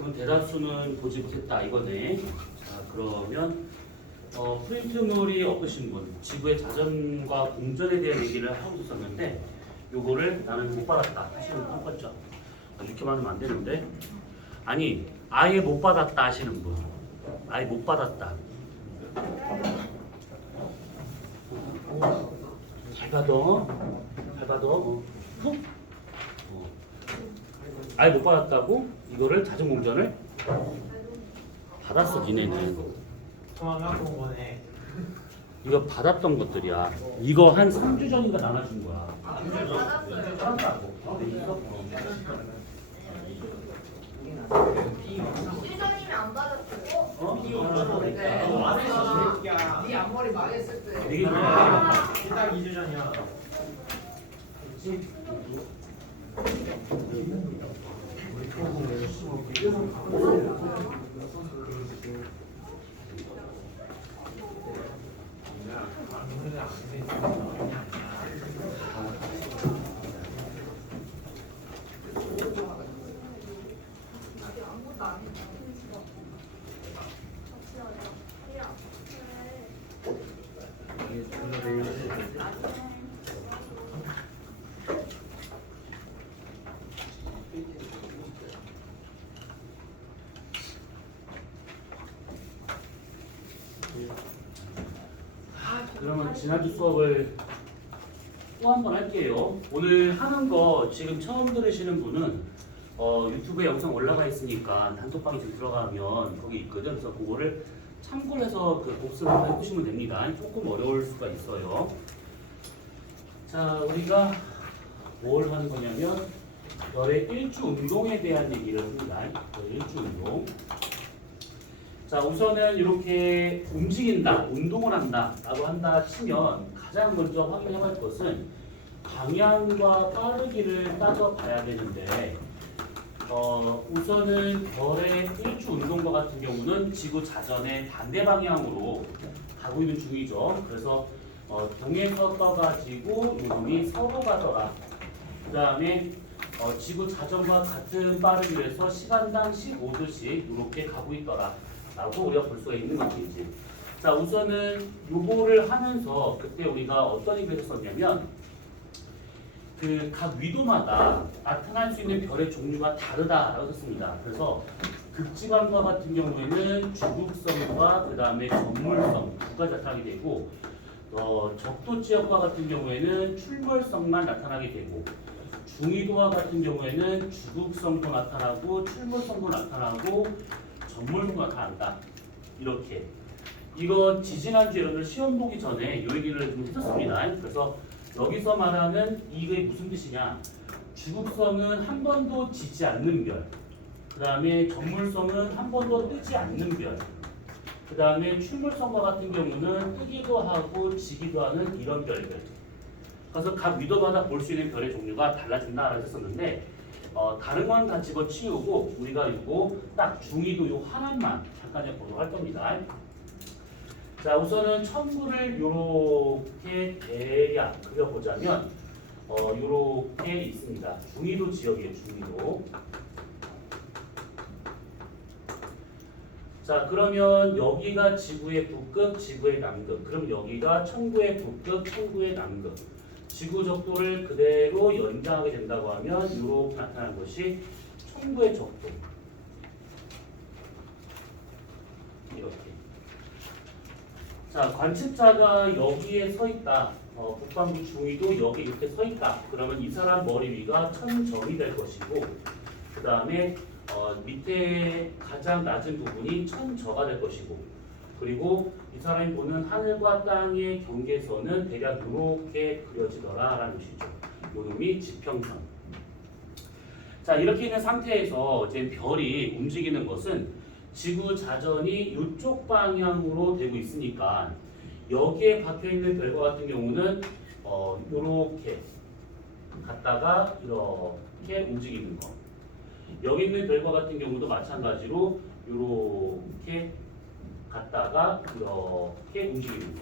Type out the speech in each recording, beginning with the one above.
그럼 대다수는 보지 못했다 이거네. 자, 그러면 프린트물이 없으신 분, 지구의 자전과 공전에 대한 얘기를 하고 있었는데 요거를 나는 못 받았다 하시는 분 똑같죠? 이렇게 말하면 안 되는데 아니 아예 못 받았다 하시는 분, 아예 못 받았다. 잘 받아, 잘 받아. 아예 못 받았다고? 이거를 자전공전을 받았어 니네는. 갖고 온 거네. 이거 받았던 것들이야. 이거 한 3주 전인가 나눠준 거야. 받았다고. 시즌이면 안 받았고 네 앞머리 망했을 때. 되게 그래. 딱 2주 전이야. 아무것도 안 했어. 그러면 지난주 수업을 또 한 번 할게요. 오늘 하는 거 지금 처음 들으시는 분은 유튜브에 영상 올라가 있으니까 단톡방에 좀 들어가면 거기 있거든. 그래서 그거를 참고를 해서 그 복습을 해보시면 됩니다. 조금 어려울 수가 있어요. 자, 우리가 뭘 하는 거냐면 별의 일주 운동에 대한 얘기를 합니다. 별의 일주 운동. 자, 우선은 이렇게 움직인다, 운동을 한다 라고 한다 치면 가장 먼저 확인해야 할 것은 방향과 빠르기를 따져봐야 되는데 우선은 별의 일주 운동과 같은 경우는 지구 자전의 반대 방향으로 가고 있는 중이죠. 그래서 동에서 떠가지고 요놈이 서로 가더라. 그 다음에 지구 자전과 같은 빠르기로 해서 시간당 15도씩 이렇게 가고 있더라 라고 우리가 볼 수가 있는 것이지. 자, 우선은 요거를 하면서 그때 우리가 어떤 얘기를 했었냐면 그 각 위도마다 나타날 수 있는 별의 종류가 다르다라고 했습니다. 그래서 극지방과 같은 경우에는 주극성과 그 다음에 전물성 두 가지 나타나게 되고 적도 지역과 같은 경우에는 출몰성만 나타나게 되고 중위도와 같은 경우에는 주극성도 나타나고 출몰성도 나타나고 전물성도 나타난다. 이렇게 이거 지지난주 여러분들 시험 보기 전에 이 얘기를 좀 했었습니다. 그래서 여기서 말하는 이게 무슨 뜻이냐? 주극성은 한 번도 지지 않는 별, 그 다음에 전물성은 한 번도 뜨지 않는 별, 그 다음에 출몰성과 같은 경우는 뜨기도 하고 지기도 하는 이런 별들. 그래서 각 위도마다 볼 수 있는 별의 종류가 달라진다라고 했었는데 다른 건 다 집어치우고 우리가 이거 딱 중위도 요 하나만 잠깐 보도록 할 겁니다. 자, 우선은 천구를 요렇게 대략 그려보자면 요렇게 있습니다. 중위도 지역이에요. 중위도. 자, 그러면 여기가 지구의 북극, 지구의 남극. 그럼 여기가 천구의 북극, 천구의 남극. 지구 적도를 그대로 연장하게 된다고 하면 이렇게 나타나는 것이 천구의 적도. 이렇게. 자, 관측자가 여기에 서 있다. 북반구 중위도 여기 이렇게 서 있다. 그러면 이 사람 머리 위가 천정이 될 것이고, 그 다음에 밑에 가장 낮은 부분이 천저가 될 것이고, 그리고 이 사람이 보는 하늘과 땅의 경계선은 대략 이렇게 그려지더라라는 것이죠. 요놈이 지평선. 자, 이렇게 있는 상태에서 이제 별이 움직이는 것은 지구 자전이 이쪽 방향으로 되고 있으니까 여기에 박혀 있는 별과 같은 경우는 이렇게 갔다가 이렇게 움직이는 거. 여기 있는 별과 같은 경우도 마찬가지로 이렇게 갔다가 이렇게 움직이는 거.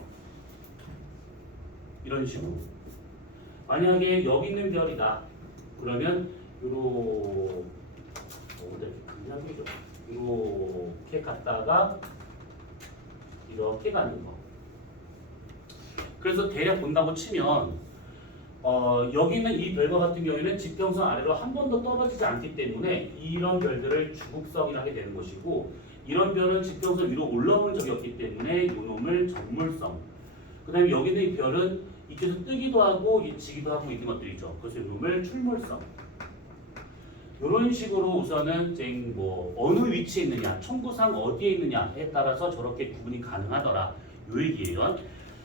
이런 식으로. 만약에 여기 있는 별이다. 그러면 그냥 보이죠. 이렇게 갔다가 이렇게 가는 거. 그래서 대략 본다고 치면 여기는 이 별과 같은 경우에는 지평선 아래로 한 번도 떨어지지 않기 때문에 이런 별들을 주국성이라 하게 되는 것이고, 이런 별은 지평선 위로 올라오는 적이 없기 때문에 이놈을 전물성. 그 다음에 여기 있는 이 별은 이쪽에서 뜨기도 하고 지기도 하고 있는 것들이죠. 그래서 이놈을 출몰성. 이런 식으로 우선은 뭐 어느 위치에 있느냐, 청구상 어디에 있느냐에 따라서 저렇게 구분이 가능하더라. 요 얘기예요.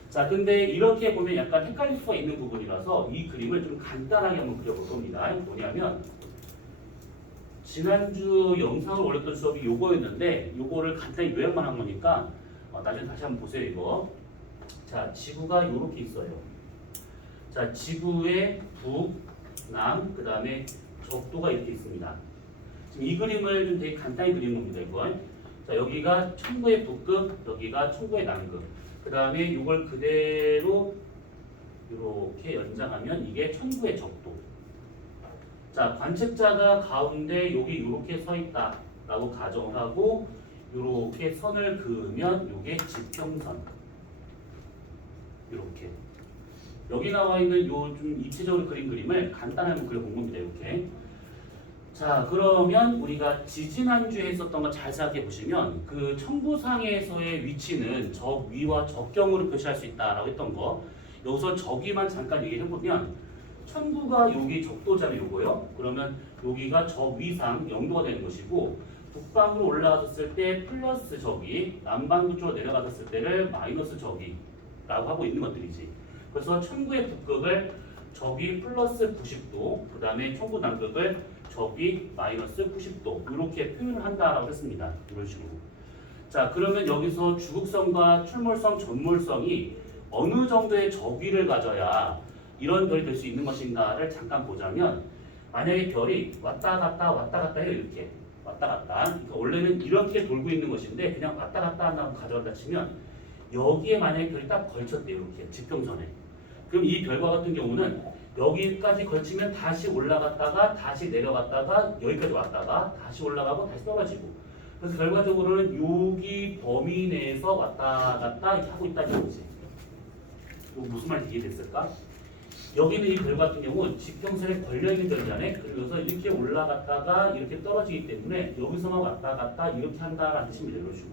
자, 근데 이렇게 보면 약간 헷갈릴 수가 있는 부분이라서 이 그림을 좀 간단하게 한번 그려볼 겁니다. 뭐냐면 지난주 영상을 올렸던 수업이 요거였는데 요거를 간단히 요약만 한 거니까 나중에 다시 한번 보세요. 이거. 자, 지구가 요렇게 있어요. 자, 지구의 북, 남, 그 다음에 적도가 이렇게 있습니다. 지금 이 그림을 좀 되게 간단히 그린 겁니다. 이건. 자, 여기가 천구의 북극, 여기가 천구의 남극. 그 다음에 이걸 그대로 이렇게 연장하면 이게 천구의 적도. 자, 관측자가 가운데 여기 이렇게 서 있다라고 가정을 하고 이렇게 선을 그으면 이게 지평선. 이렇게. 여기 나와 있는 요 좀 입체적으로 그린 그림을 간단하게 그려본 겁니다. 이렇게. 자, 그러면 우리가 지지난주에 했었던 거 잘 생각해 보시면 그 청구상에서의 위치는 적 위와 적경으로 표시할 수 있다라고 했던 거, 여기서 저기만 잠깐 얘기해 보면 천구가 여기 적도잖아요. 요거요. 그러면 여기가 적 위상 0도가 되는 것이고, 북방으로 올라갔을 때 플러스 적이, 남반구 쪽으로 내려갔을 때를 마이너스 적이라고 하고 있는 것들이지. 그래서 천구의 북극을 적이 플러스 90도, 그 다음에 천구 남극을 적이 마이너스 90도 이렇게 표현을 한다라고 했습니다. 이런 식으로. 자, 그러면 여기서 주극성과 출몰성, 전몰성이 어느 정도의 적위를 가져야 이런 별이 될 수 있는 것인가를 잠깐 보자면, 만약에 별이 왔다 갔다 해요. 이렇게 왔다 갔다. 그러니까 원래는 이렇게 돌고 있는 것인데 그냥 왔다 갔다 한다고 가져간다 치면 여기에 만약에 별이 딱 걸쳤대요. 이렇게 지평선에. 그럼 이 별과 같은 경우는 여기까지 걸치면 다시 올라갔다가 다시 내려갔다가 여기까지 왔다가 다시 올라가고 다시 떨어지고, 그래서 결과적으로는 여기 범위 내에서 왔다 갔다 이렇게 하고 있다는 거지. 이거 무슨 말인지 이해됐을까? 여기는 이 별 같은 경우는 지평선에 걸려있는 별이잖아요. 그래서 이렇게 올라갔다가 이렇게 떨어지기 때문에 여기서만 왔다 갔다 이렇게 한다라는 뜻입니다. 이런 식으로.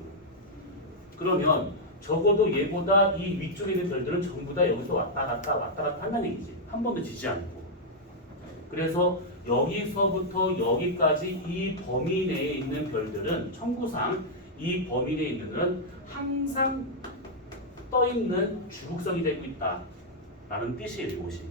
그러면 적어도 얘보다 이 위쪽에 있는 별들은 전부 다 여기서 왔다 갔다 한다는 얘기지. 한 번도 지지 않고. 그래서 여기서부터 여기까지 이 범위 내에 있는 별들은 청구상 이 범위 내에 있는 별은 항상 떠 있는 주극성이 되고 있다라는 뜻이에요. 이것이.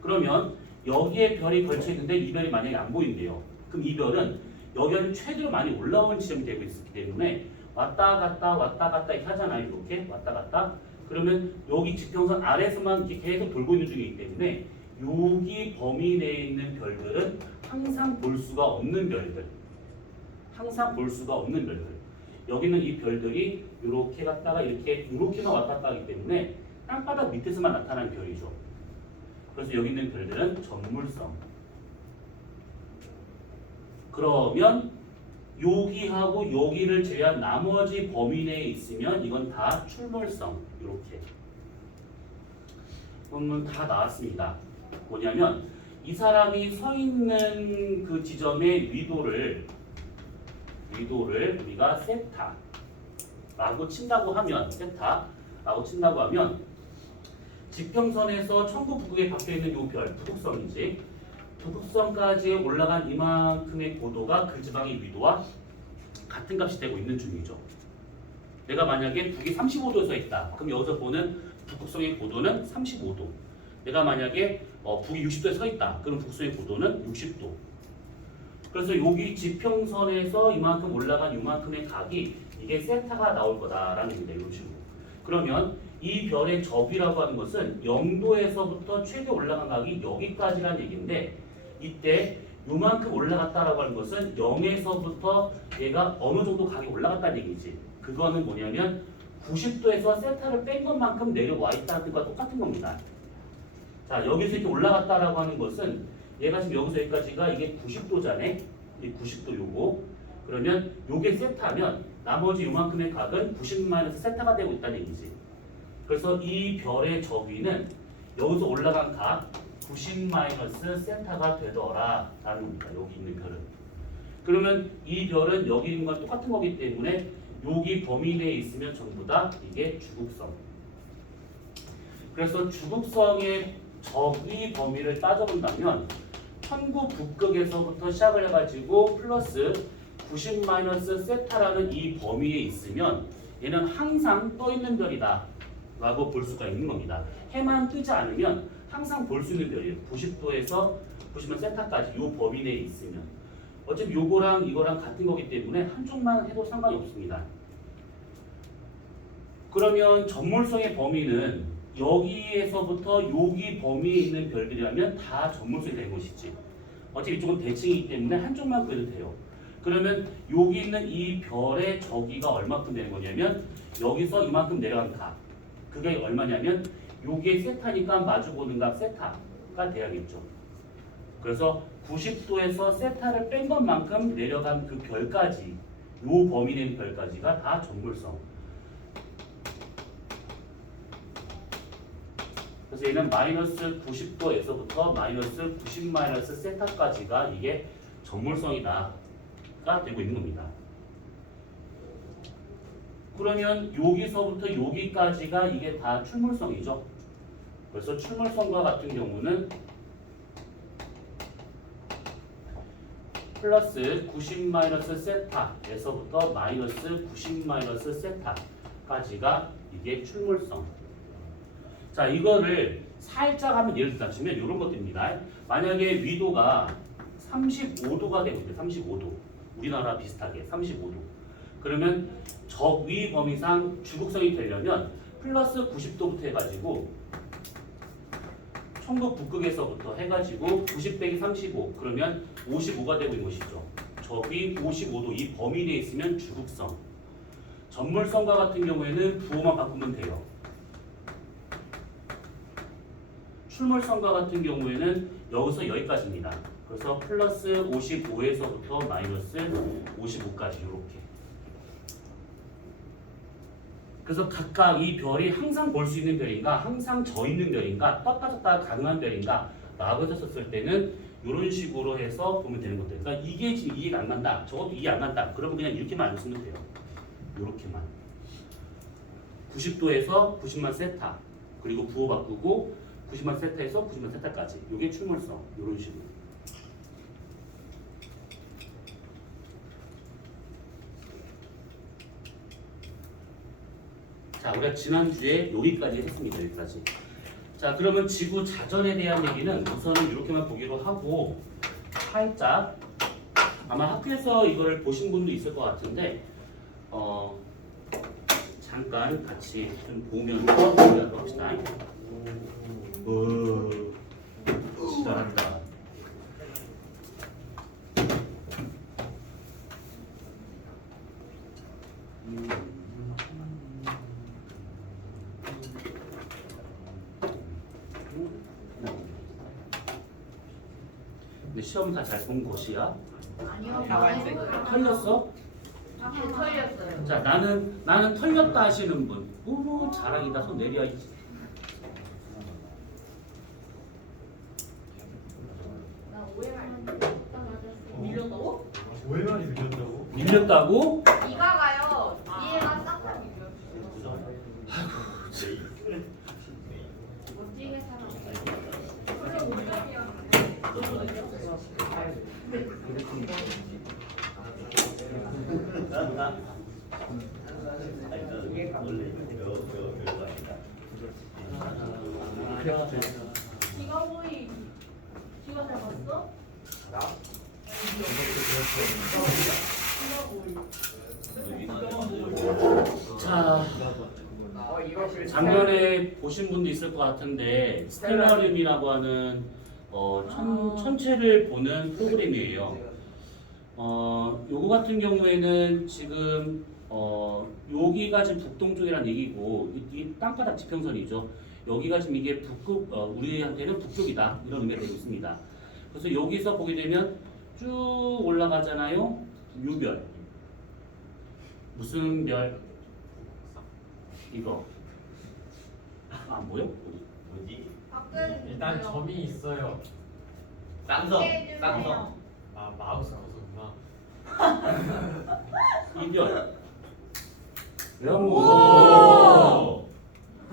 그러면 여기에 별이 걸쳐 있는데 이 별이 만약에 안 보인대요. 그럼 이 별은 여기는 최대로 많이 올라오는 지점이 되고 있기 때문에 왔다 갔다 이렇게 하잖아요. 이렇게 왔다 갔다. 그러면 여기 지평선 아래에서만 이렇게 계속 돌고 있는 중이기 때문에 여기 범위 내에 있는 별들은 항상 볼 수가 없는 별들. 항상 볼 수가 없는 별들. 여기는 이 별들이 이렇게 갔다가 이렇게만 왔다 갔다 하기 때문에 땅바닥 밑에서만 나타나는 별이죠. 그래서 여기 있는 별들은 전물성. 그러면 여기하고 여기를 제외한 나머지 범위 내에 있으면 이건 다 출몰성. 이렇게. 그러면 다 나왔습니다. 뭐냐면 이 사람이 서 있는 그 지점의 위도를 우리가 세타라고 친다고 하면 지평선에서 천구 북극에 박혀 있는 이 별, 북극성이지. 북극성까지 올라간 이만큼의 고도가 그 지방의 위도와 같은 값이 되고 있는 중이죠. 내가 만약에 북이 35도에 서 있다. 그럼 여기서 보는 북극성의 고도는 35도. 내가 만약에 북이 60도에 서 있다. 그럼 북극성의 고도는 60도. 그래서 여기 지평선에서 이만큼 올라간 이만큼의 각이 이게 세타가 나올 거다라는 얘기입니다. 이런 식으로. 그러면 이 별의 접이라고 하는 것은 0도에서부터 최대 올라간 각이 여기까지라는 얘기인데, 이때 요만큼 올라갔다라고 하는 것은 0에서부터 얘가 어느 정도 각이 올라갔다는 얘기지. 그거는 뭐냐면 90도에서 세타를 뺀 것만큼 내려와 있다는 것과 똑같은 겁니다. 자, 여기서 이렇게 올라갔다라고 하는 것은 얘가 지금 여기서 여기까지가 이게 90도잖아요. 이 90도 요거. 그러면 요게 세타면 나머지 요만큼의 각은 90 마이너스 세타가 되고 있다는 얘기지. 그래서 이 별의 저위는 여기서 올라간 각 90 마이너스 세타가 되더라 라는 겁니다. 여기 있는 별은. 그러면 이 별은 여기 있는 건 똑같은 거기 때문에 여기 범위 내에 있으면 전부 다 이게 주극성. 그래서 주극성의 저위 범위를 따져본다면 천구 북극에서부터 시작을 해가지고 플러스 90 마이너스 세타라는 이 범위에 있으면 얘는 항상 떠 있는 별이다 라고 볼 수가 있는 겁니다. 해만 뜨지 않으면 항상 볼 수 있는 별이에요. 90도에서 90만 세타까지 이 범위 내에 있으면 어차피 요거랑 이거랑 같은 거기 때문에 한쪽만 해도 상관이 없습니다. 그러면 전몰성의 범위는 여기에서부터 여기 범위에 있는 별들이라면 다 전몰성이 되는 것이지. 어차피 이쪽은 대칭이기 때문에 한쪽만 그려도 돼요. 그러면 여기 있는 이 별의 저기가 얼마큼 되는 거냐면 여기서 이만큼 내려간 각. 그게 얼마냐면 요게 세타니까 마주보는 각 세타가 돼야겠죠. 그래서 90도에서 세타를 뺀 것만큼 내려간 그 별까지 요 범위 낸 별까지가 다 전몰성. 그래서 얘는 마이너스 90도에서부터 마이너스 90 마이너스 세타까지가 이게 전몰성이다가 되고 있는 겁니다. 그러면 여기서부터 여기까지가 이게 다 출몰성이죠. 그래서 출몰성과 같은 경우는 플러스 90 마이너스 세타에서부터 마이너스 90 마이너스 세타까지가 이게 출몰성. 자, 이거를 살짝 한번 예를 들자면 이런 것들입니다. 만약에 위도가 35도가 되고 있대. 35도. 우리나라 비슷하게 35도. 그러면 적위 범위상 주극성이 되려면 플러스 90도부터 해가지고 천국 북극에서부터 해가지고 90 빼기 35 그러면 55가 되고 있는 것이죠. 적위 55도 이 범위 내에 있으면 주극성. 전몰성과 같은 경우에는 부호만 바꾸면 돼요. 출몰성과 같은 경우에는 여기서 여기까지입니다. 그래서 플러스 55에서부터 마이너스 55까지 이렇게. 그래서 각각 이 별이 항상 볼 수 있는 별인가, 항상 져 있는 별인가, 떴다 졌다 가능한 별인가 라고 했었을 때는 이런 식으로 해서 보면 되는 것들. 그러니까 이게 지금 이해가 안 간다, 저것도 이해 안 간다. 그러면 그냥 이렇게만 안 쓰면 돼요. 이렇게만. 90도에서 90만 세타, 그리고 부호 바꾸고 90만 세타에서 90만 세타까지. 이게 출몰성. 이런 식으로. 자, 우리가 지난주에 여기까지 했습니다. 여기까지. 자, 그러면 지구 자전에 대한 얘기는 우선은 이렇게만 보기로 하고 살짝 아마 학교에서 이거를 보신 분도 있을 것 같은데 잠깐 같이 좀 보면서 공부하도록 합시다. 잘한다. 근데 시험 다 잘 본 것이야? 아니요. 하얀색. 털렸어? 제 털렸어요. 자, 나는 털렸다 하시는 분. 오, 자랑이다. 손 내려. 나 오해만 밀렸다고? 오해만이 느꼈다고? 밀렸다고? 이가 가요. 이해가 싹다 밀렸어요. 멋지게 살아. 그래 5점이야. 지가 보이. 지가 잘 봤어? 자, 작년에 보신 분도 있을 것 같은데 스텔라리움이라고 하는 천체를 보는 프로그램이에요. 요거 같은 경우에는 지금 여기가 지금 북동쪽이라는 얘기고 이 땅바닥 지평선이죠. 여기가 지금 이게 북극 우리한테는 북쪽이다 이런 의미가 되고 있습니다. 그래서 여기서 보게 되면 쭉 올라가잖아요. 유별. 무슨 별? 이거. 안 보여? 뭐지? 답은 일단 점이 있어요. 쌍성. 쌍성. 아 마우스 커서구나. 이별. 오!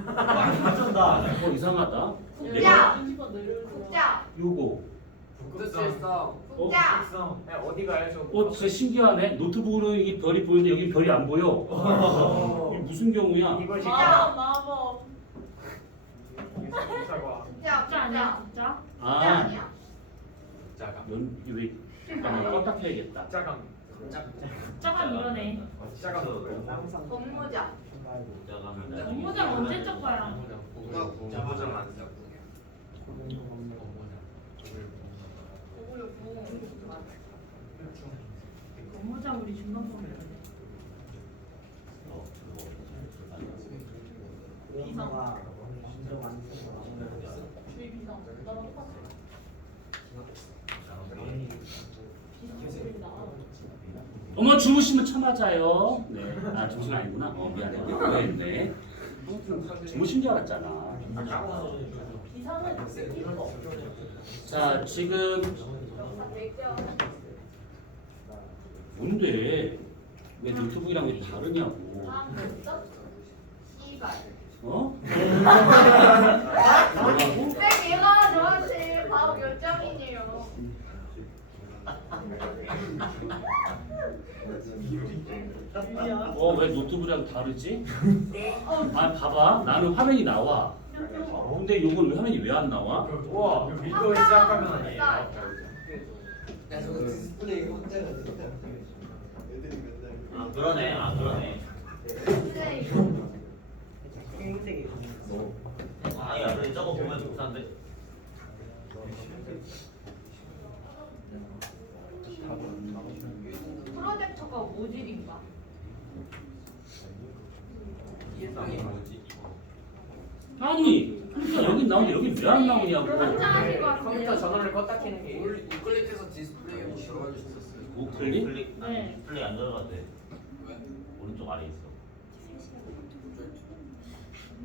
많이 맞춘다. 이상하다. 국자. 국자. 요거. 북극성. 국자. 북극성. 어디 가요 저? 진짜 신기하네. 노트북으로 이게 별이 보이는데 여기 별이 안 보여. 이게 무슨 경우야? 이거 진짜. 마법. 사과. 국자. 국자 아니야? 국자. 국자? 국자 아, 아니야? 자가. 이게 왜? 잠깐만 껐다 켜야겠다. 자가. 국자가 이러네. 자가. 법무자. 업무장 언제 적 거야? 자보장 안 써. 업무장 우리 중간 보면 주의 비상. 나랑 똑같아. 어머 주무시면 참아자요. 네. 아 주무신 아니구나. 미안해. 네. 주무신 줄 알았잖아. 비상은 자 지금 뭔데? 왜 노트북이랑 왜 다르냐고? 다음 씨발. 어? 뭐라고? 근데 얘가 저한테 바로 몇 장이네요. 왜 노트북이랑 다르지? 아 봐봐 나는 화면이 나와. 근데 요건 왜 화면이 왜 안 나와? 우와 윈도우 시작하면 아니에요. 야 저거 디스플레이 확대가 됐다. 애들이 맨날 아 그러네. 아 그러네. 근데 아야 근데 저거 보면 복사인데. 프로젝터가 모질인가? 아니 그러니까 여기 나오는데 여기 왜 안 나오냐고. 한장하신 것 컴퓨터 같은데요. 전원을 껐다 켜는 게. 우클릭해서 디스플레이 들어가 주셨어요. 우클릭? 네. 플레이 안 들어갔대. 왜? 오른쪽 아래 있어.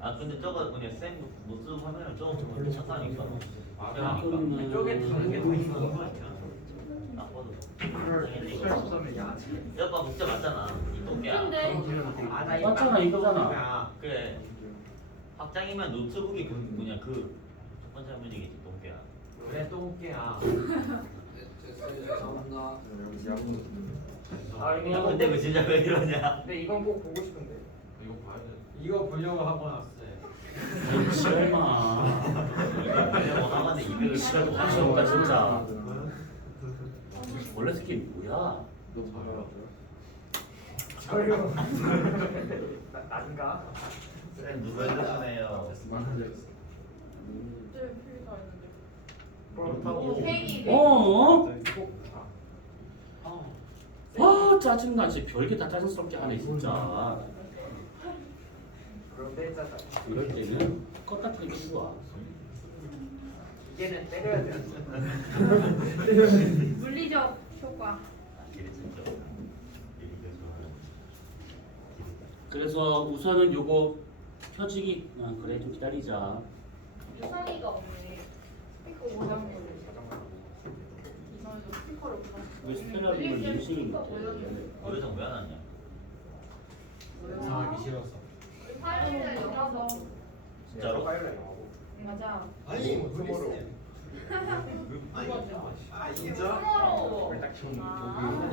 아 근데 저거 그냥 쌤 노트북 화면을 저거 보면 착하니까. 아, 그러면- 이쪽에 다른 게 더 있는 거 아니야? 딱 봐도. 없으면 저거 문자 맞잖아. 이 똥개야. 근데 맞잖아, 이거잖아. 그래. 확장이면 노트북이 그냥 그 첫 번째 화면이겠지 똥개야. 그래 똥개야. 죄송합니다. 아 야, 근데 그 진짜 왜 이러냐? 근데 이건 꼭 보고 싶은데. 이거 봐야 돼. 이거 보려고 하고 났어요. 설마. 이거 보려고 하면 200을 시간 다시 온다 진짜. 원래 새끼 뭐야? 저요. 난가? 쌤 누가 핸드폰해요? 그렇다고. 세기. 어? 아 짜증나 진짜 별게 다 짜증스럽게 하네 진짜. 그런데 짜다. 이럴 때는 껐다 켜는 게 좋아. 이게는 때려야 돼. 물리적 효과. 이래 진짜. 이렇게 좋아하는. 그래서 우선은 요거 켜지기 그래 좀 기다리자. 유선이가 없네. 스피커 오장 거를. 이번에도 스피커를 왜 스텔라빔을 인식을 못해? 노래장 왜안 왔냐? 이상하기 싫어서. 파일을 열어서. 진짜로? 맞아. 아니 무서워. 아 진짜? 부러워. 딱 치우는 아.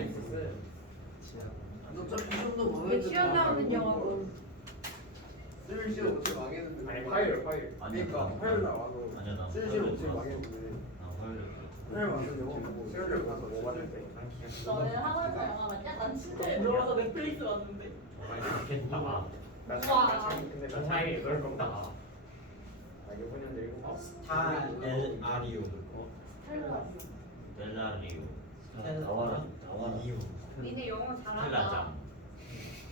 너 이 정도 이게 망했는데. 시험 나오는 영화고. 쓸 시험 어떻게 망했는데? 아니 파일. 아니야. 그러니까 화요일 날 와서 아니야 나 쓸 시험 어떻게 망했는데? 나 화요일에 화요일 와서 영어 보고 수요일 가서 뭐 봤는데? 너는 하나도 영화 봤냐? 난 침대에 누워서 넷플릭스 봤는데. 괜찮아. 우와. 근데 저 타임이 이걸 건다. 아 이번엔 일곱. 스타엘아리오 델라리오 나와라 나와리오 니네 영어 잘한다.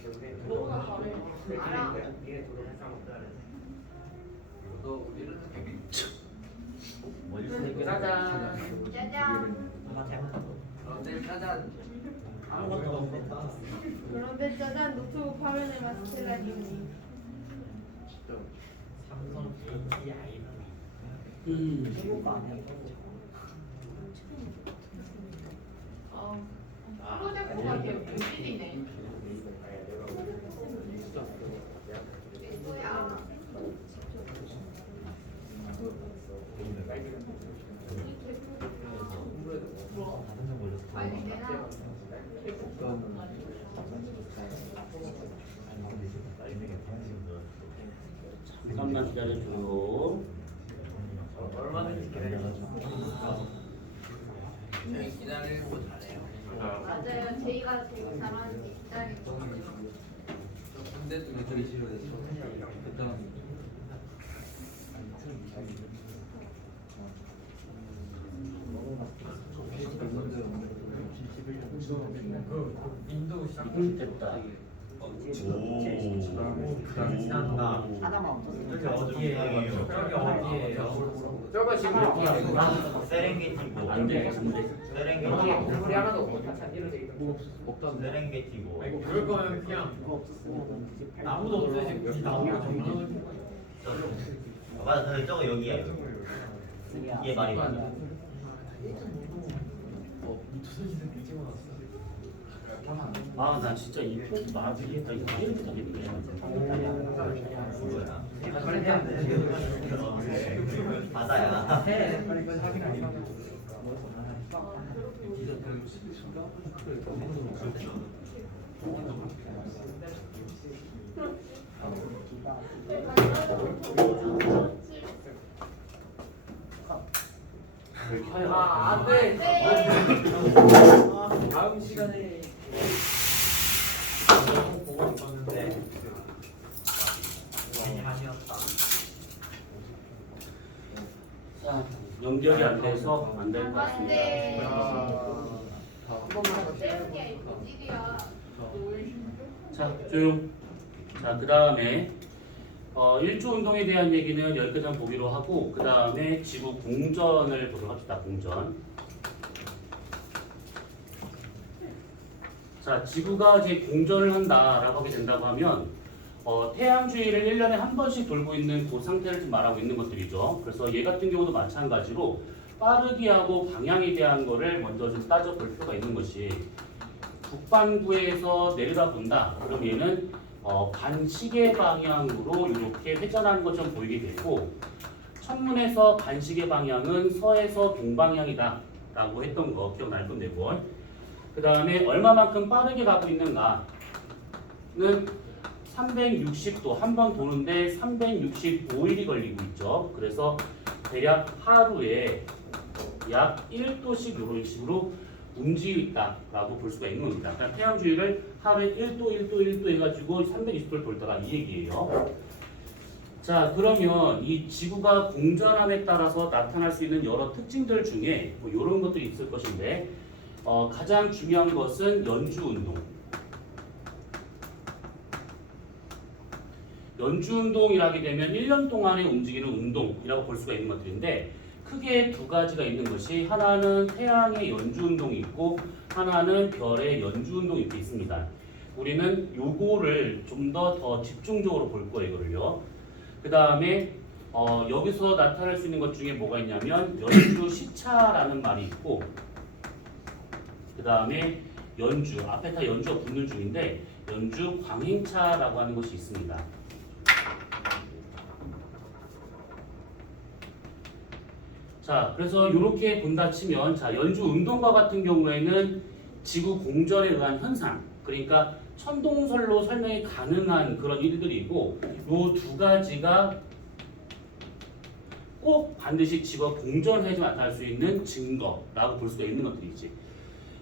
텔라장 너보다 잘해. 알아. 니네 도로 회사 못 따라. 너 우리는 짜잔. 그런데 짜잔. 아무것도 없었다. 그런데 짜잔 노트북 화면에만 스텔라님이. 삼성 ATI. 프로젝트가 이게 웬일이네. 뭐야? 빨리 내놔. 잠깐만 기다려줘요. 얼마든지 기다려가지고. 기다리고 잘해요. 맞아요. 제이가 제일 잘하는 게 기다리는 거. 근데 또 되게 싫어해서. 그 인도 시장. 됐다. 감사합니다. 저기 어디예요? 저기 어디예요? 저거 지금 여기 세렝게티고. 안 돼, 안 돼. 세렝게티고. 우리 하나도 없고 다 이런 데 있는 세렝게티고. 아이고 그럴 거면 그냥 나무도 없어야지 굳이 나무를 정리하는 맞아, 근데 저거 여기야. 이게 말이 맞아. 아, 나 진짜 이 포즈 마주리겠다. 이거 이렇게 되겠네. 빨리 해야 돼. 바다야. 해. 빨리 하긴 아니야. 안 돼. 다음 시간에 보고 있었는데 아니었다. 자, 연결이 안 돼서 안 될 것 안 같습니다. 돼. 한 번만 하고 때는 게 아니고 찌리야. 자, 조용. 자, 그 다음에 1조 운동에 대한 얘기는 여기까지 한번 보기로 하고, 그 다음에 지구 공전을 보도록 합시다. 공전. 자, 지구가 이제 공전을 한다라고 하게 된다고 하면 태양 주위를 1년에 한 번씩 돌고 있는 그 상태를 좀 말하고 있는 것들이죠. 그래서 얘 같은 경우도 마찬가지로 빠르기하고 방향에 대한 거를 먼저 좀 따져볼 필요가 있는 것이, 북반구에서 내려다본다. 그럼 얘는 반시계 방향으로 이렇게 회전하는 것처럼 보이게 되고, 천문에서 반시계 방향은 서에서 동방향이다 라고 했던 거 기억날 건데, 뭘. 그 다음에 얼마만큼 빠르게 가고 있는가는 360도 한 번 도는데 365일이 걸리고 있죠. 그래서 대략 하루에 약 1도씩 이런 식으로 움직이고 있다라고 볼 수가 있는 겁니다. 그러니까 태양 주위를 하루에 1도 해가지고 320도를 돌다가 이 얘기예요. 자, 그러면 이 지구가 공전함에 따라서 나타날 수 있는 여러 특징들 중에 뭐 이런 것들이 있을 것인데, 가장 중요한 것은 연주운동. 연주운동이라게 되면 1년 동안에 움직이는 운동이라고 볼 수가 있는 것들인데, 크게 두 가지가 있는 것이, 하나는 태양의 연주운동이 있고 하나는 별의 연주운동이 이렇게 있습니다. 우리는 요거를 좀 더 집중적으로 볼 거예요, 이거를요. 그 다음에 여기서 나타날 수 있는 것 중에 뭐가 있냐면 연주 시차라는 말이 있고, 그 다음에 연주, 앞에 다 연주가 붙는 중인데 연주 광행차라고 하는 것이 있습니다. 자, 그래서 이렇게 본다 치면, 자, 연주 운동과 같은 경우에는 지구 공전에 의한 현상, 그러니까 천동설로 설명이 가능한 그런 일들이고, 요 두 가지가 꼭 반드시 지구가 공전해서 나타날 수 있는 증거라고 볼 수가 있는 것들이지.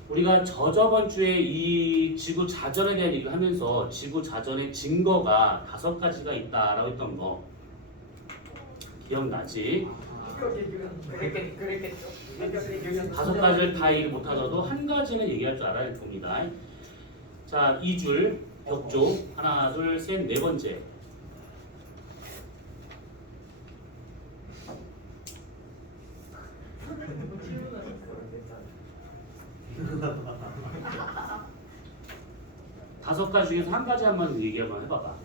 우리가 저저번 주에 이 지구 자전에 대한 얘기를 하면서 지구 자전의 증거가 5가지가 있다라고 했던 거 기억나지? 그랬겠죠. 5가지를 다 얘기 못하더라도 한 가지는 얘기할 줄 알아야 될 겁니다. 자, 2줄 벽조 하나, 둘, 셋, 네 번째. 다섯 가지 중에서 한 가지 한번 얘기 한번 해봐봐.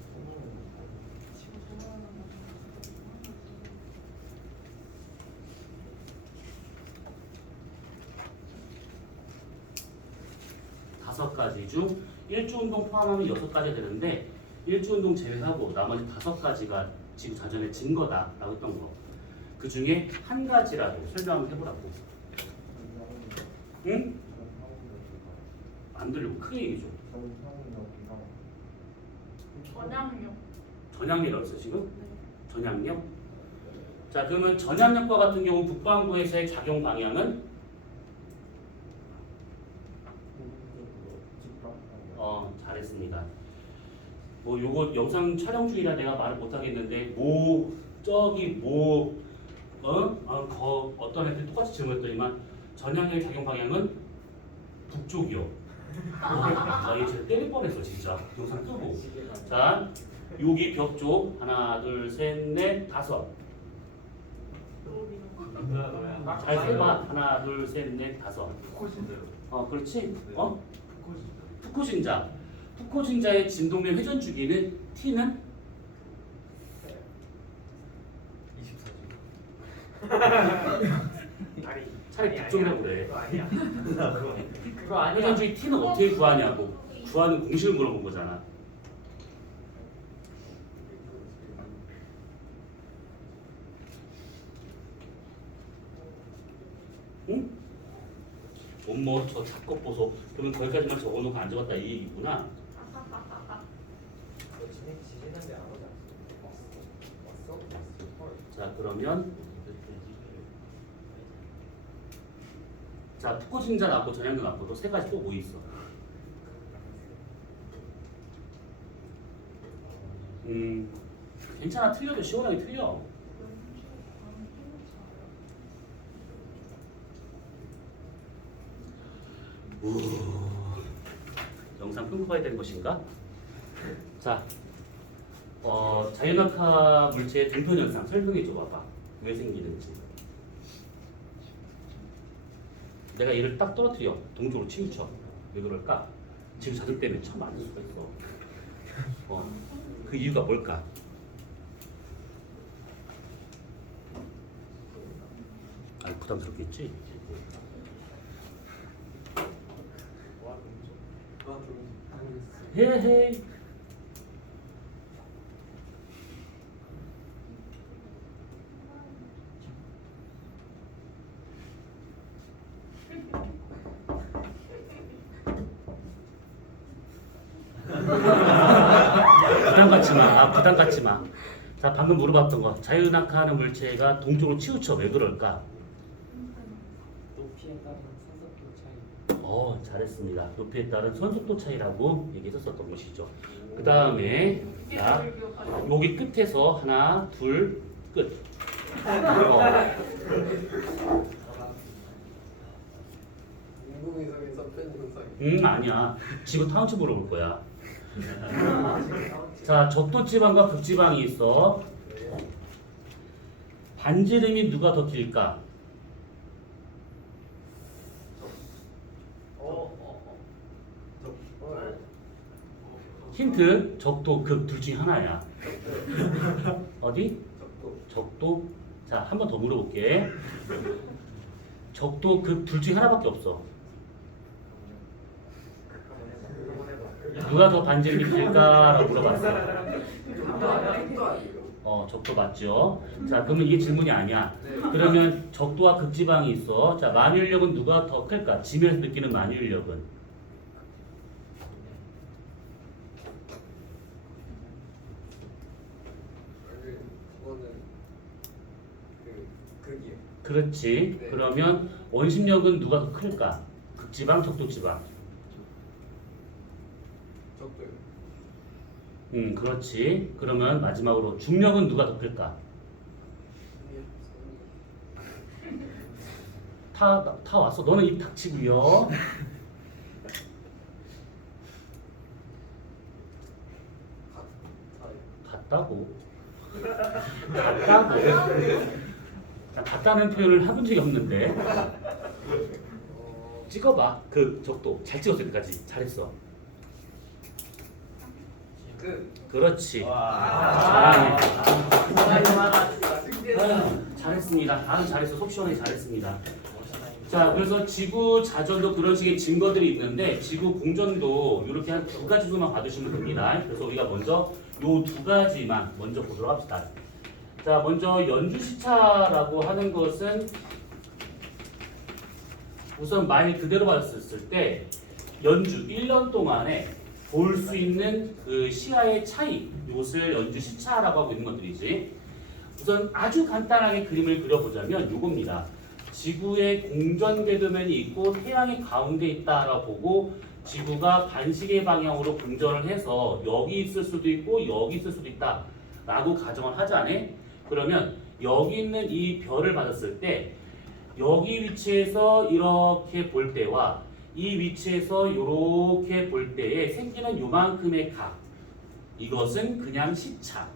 다섯 가지 중 일주운동 포함하면 여섯 가지가 되는데 일주운동 제외하고 나머지 다섯 가지가 지구 자전의 증거다라고 했던 거. 그 중에 한 가지라도 설명 한번 해보라고. 응? 안 들리고 크게 얘기해줘. 전향력. 전향력이라고 했어 지금? 전향력? 자 그러면 전향력과 같은 경우 북반구에서의 작용 방향은 잘했습니다. 뭐 요거 영상 촬영 중이라 내가 말을 못 하겠는데 어떤 애들 똑같이 질문했더니만 전향력의 작용 방향은 북쪽이요. 나 얘 진짜 때릴 뻔했어 진짜. 영상 끄고. 자 여기 벽 쪽 하나 둘 셋 넷 다섯. 잘 세봐. 하나 둘 셋 넷 다섯. 그렇지. 푸코신자. 푸코신자의 진동면 회전 주기는 T는 24주. 차라리 북쪽이라고 그래. 아니야. 그거 회전 주기 T는 어떻게 구하냐고. 구하는 공식을 물어본 거잖아. 응? 엄마 저 작곡 보소. 그러면 거기까지만 적어놓고 안 적었다 이 얘기구나. 지지난데 안 오지 않았어? 왔어? 자 그러면 자 푸코신자 나고 전향도 나고도 세 가지 또 뭐 있어? 괜찮아. 틀려도 시원하게 틀려. 영상 끊고 봐야 되는 것인가? 자, 자연학화 물체의 등편 현상 설명해 줘 봐봐. 왜 생기는지. 내가 얘를 딱 떨어뜨려. 동쪽으로 치우쳐. 왜 그럴까? 지금 자극 때문에 참 많을 수가 있어. 그 이유가 뭘까? 부담스럽겠지? 헤헤이. 부담 갖지 마. 부담 갖지 마. 자, 방금 물어봤던 거. 자유낙하하는 물체가 동쪽으로 치우쳐. 왜 그럴까? 높이에 따른 산소도 차이. 잘했습니다. 높이에 따른 선속도 차이라고 얘기했었던 것이죠. 그 다음에 자, 여기 끝에서 하나, 둘, 끝. 인공위성에서 편현상. 아니야. 지구 타운칩으로 볼 거야. 자, 적도지방과 극지방이 있어. 반지름이 누가 더 길까? 힌트, 적도, 극 둘 중에 하나야. 어디? 적도. 자, 한 번 더 물어볼게. 적도, 극 둘 중에 하나밖에 없어. 누가 더 반지름이 길까라고 물어봤어. 적도 맞죠? 자, 그러면 이게 질문이 아니야. 그러면 적도와 극지방이 있어. 자, 만유인력은 누가 더 클까? 지면에서 느끼는 만유인력은? 그거는 극이요. 그렇지. 네. 그러면 원심력은 누가 더 클까? 극지방, 적도지방. 적도요. 그렇지. 그러면 마지막으로 중력은 누가 더 클까? 다 왔어. 너는 입 닥치고요. 같다고. 같다고. 나 같다는 표현을 해본 적이 없는데. 찍어봐. 그 적도 잘 찍었을 때까지 잘했어. 그렇지. 와. 잘하네. 잘했습니다. 다들 잘했어. 속 시원하게 잘했습니다. 자, 그래서 지구 자전도 그런 식의 증거들이 있는데 지구 공전도 이렇게 한 두 가지 정도만 받으시면 됩니다. 그래서 우리가 먼저 요 두 가지만 먼저 보도록 합시다. 자, 먼저 연주시차라고 하는 것은 우선 말 그대로 봤을 때 연주 1년 동안에 볼 수 있는 그 시야의 차이, 이것을 연주시차라고 하고 있는 것들이지. 우선 아주 간단하게 그림을 그려보자면 요겁니다. 지구에 공전궤도면이 있고 태양이 가운데 있다라고 보고 지구가 반시계 방향으로 공전을 해서 여기 있을 수도 있고 여기 있을 수도 있다 라고 가정을 하자네. 그러면 여기 있는 이 별을 받았을 때 여기 위치에서 이렇게 볼 때와 이 위치에서 이렇게 볼 때에 생기는 요만큼의 각, 이것은 그냥 시차.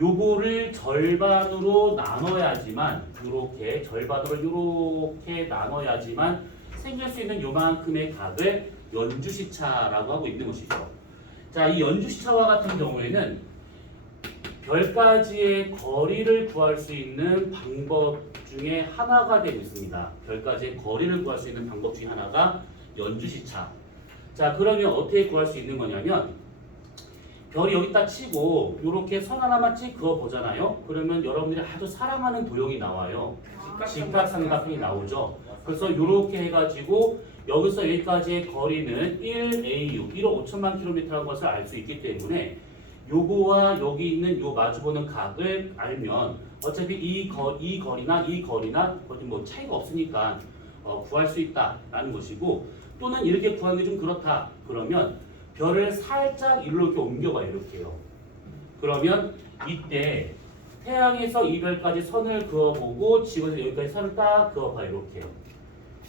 요거를 절반으로 나눠야지만 이렇게 절반으로 이렇게 나눠야지만 생길 수 있는 요만큼의 각을 연주시차라고 하고 있는 것이죠. 자, 이 연주시차와 같은 경우에는 별까지의 거리를 구할 수 있는 방법 중에 하나가 되고 있습니다. 별까지의 거리를 구할 수 있는 방법 중에 하나가 연주시차. 자, 그러면 어떻게 구할 수 있는 거냐면 별이 여기다 치고 이렇게 선 하나만 찍 그어 보잖아요. 그러면 여러분들이 아주 사랑하는 도형이 나와요. 직각삼각형이 나오죠. 그래서 이렇게 해가지고 여기서 여기까지의 거리는 1AU, 1억 5천만 킬로미터라는 것을 알 수 있기 때문에 요거와 여기 있는 요 마주보는 각을 알면 어차피 이 거리나 거기 뭐 차이가 없으니까 구할 수 있다라는 것이고, 또는 이렇게 구하는 게 좀 그렇다 그러면 별을 살짝 이렇게 옮겨봐요. 이렇게요. 그러면 이때 태양에서 이 별까지 선을 그어보고 지구에서 여기까지 선을 딱 그어봐요. 이렇게요.